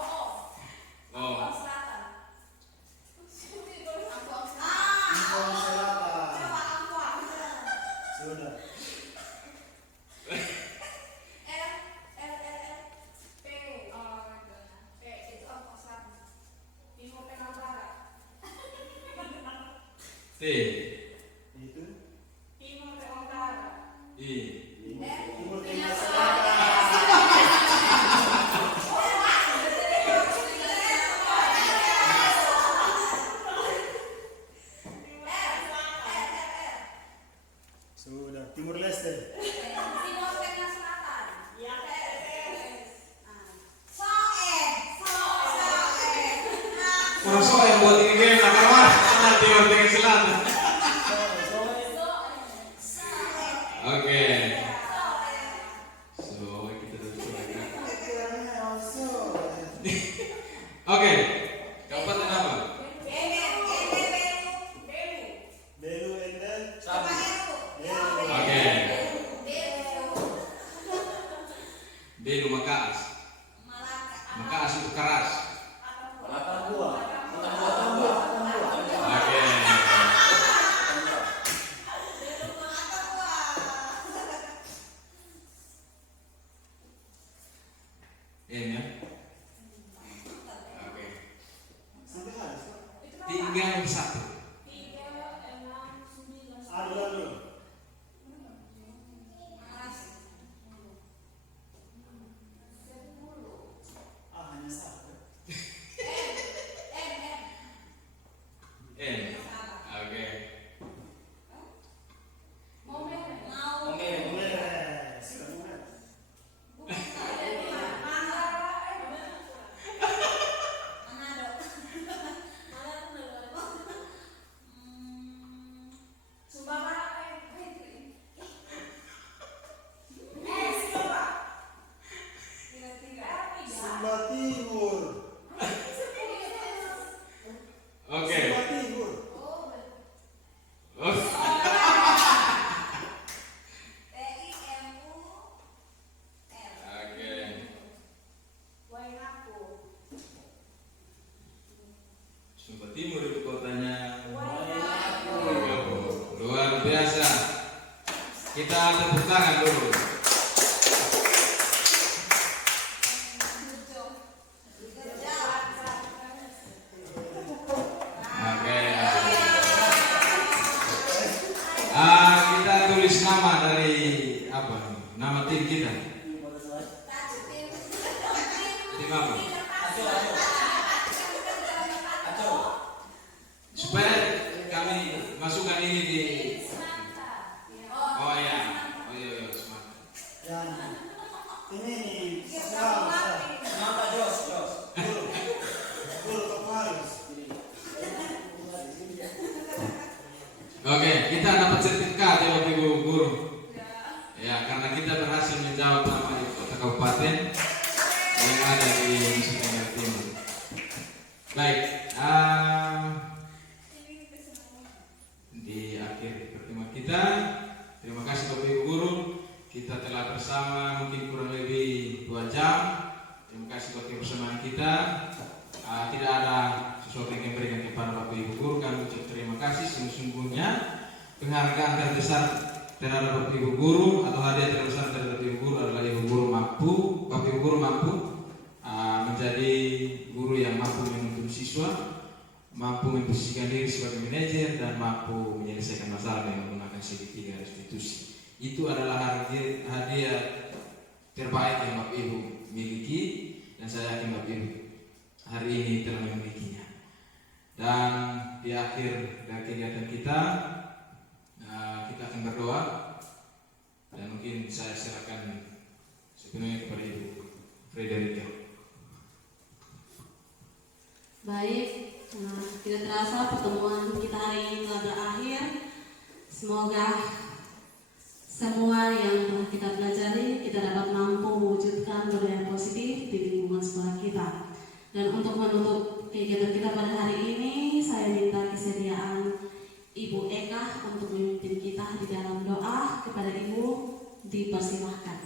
O. Oh. Ampang Selatan. Ampang Selatan. Coba Ampang. Sudah. P. P itu Ampang Selatan. Timur Tengah Barat. T. Itu Timur Tengah Barat. I. Timur Tengah Selatan. Sudah. Timur Leste. Timur Tengah Selatan. Ya. Orang soal yang buat ini game nak kawan. Timur Tengah Selatan. Oke. So kita terus Oke. Kabupaten apa? Belu Enden. Oke. Belu Makaas. Makaas itu keras. Atambua. Oke. Ya. Oke. Sampai habis. Tinggal satu. Adu lalu. Hanya satu. N. Oke. Meres. Sumba Timur. Oke. Sumba Timur. Oh. Oke. Sumba Timur ibu kotanya. Luar biasa. Kita tepuk tangan dulu. Oke. Kita tulis nama dari apa? Nama tim kita. Tim apa? Supaya kami masukkan ini di. Oh iya, semangat. Dan ini sekarang kenapa Jos? Guru Kepalus. Oke, kita dapat sertifikat ya Bapak Ibu Guru. Ya, karena kita berhasil menjawab nama di kota kabupaten yang ada di Nusa Tenggara Timur. Baik, di akhir pertemuan kita, terima kasih Bapak Ibu Guru. Kita telah bersama mungkin kurang lebih 2 jam. Terima kasih buat kebersamaan kita. Tidak ada sesuatu yang diberikan kepada Bapak Ibu Guru. Kami ucap terima kasih sungguh-sungguhnya. Penghargaan terbesar terhadap Bapak Ibu Guru atau hadiah terbesar terhadap Bapak Ibu Guru adalah Ibu Guru mampu, Bapak Ibu Guru mampu menjadi guru yang mampu menuntun siswa, mampu memposisikan diri sebagai manajer dan mampu menyelesaikan masalah dengan menggunakan segitiga restitusi. Itu adalah hadiah terbaik yang Bapak Ibu miliki dan saya yakin Bapak Ibu hari ini telah memilikinya. Dan di akhir dari kegiatan kita akan berdoa dan mungkin saya serahkan sepenuhnya kepada Ibu Frederika. Baik, tidak terasa pertemuan kita hari ini telah berakhir. Semoga semua yang telah kita pelajari kita dapat mampu mewujudkan budaya positif di lingkungan sekolah kita. Dan untuk menutup kegiatan kita pada hari ini, saya minta kesediaan Ibu Eka untuk memimpin kita di dalam doa. Kepada Ibu dipersilahkan.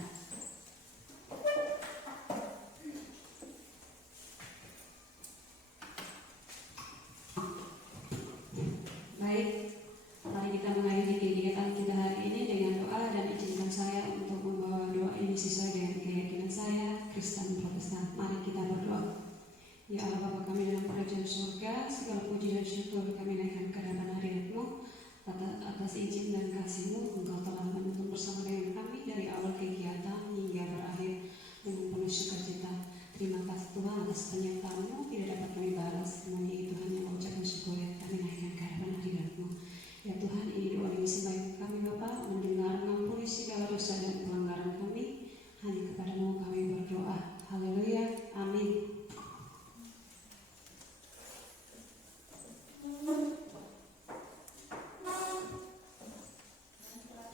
Ya Allah Bapa kami dalam kerajaan surga, segala puji dan syukur kami naikkan ke hadapan hadirat-Mu atas izin dan kasih-Mu. Engkau telah menuntun bersama dengan kami dari awal kegiatan hingga berakhir dengan penuh sukacita. Terima kasih Tuhan atas penyertaan-Mu, tidak dapat kami balas. Semuanya itu hanya mengucapkan syukur yang kami naikkan ke hadapan hadirat-Mu. Ya Tuhan, ini doa dan misi baik kami Bapa, mendengar mengampuni segala dosa dan pelanggaran kami. Hanya kepada-Mu kami berdoa. Haleluya. Amin.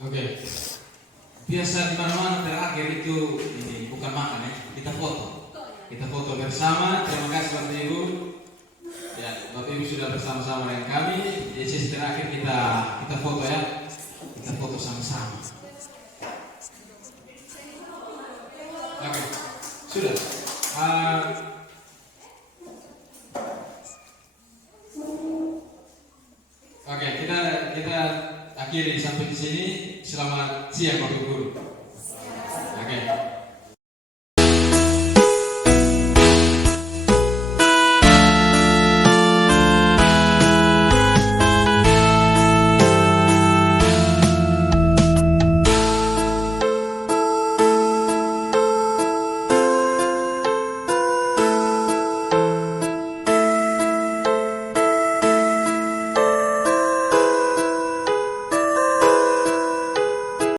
Oke. Biasa di mana-mana terakhir itu ini bukan makan ya, kita foto. Kita foto bersama. Terima kasih Bapak Ibu. Ya, Bapak Ibu sudah bersama-sama dengan kami. Di sesi terakhir kita foto ya. Kita foto sama-sama. Oke. Sudah. Oke, kita akhiri sampai di sini. Selamat siang Bapak Guru.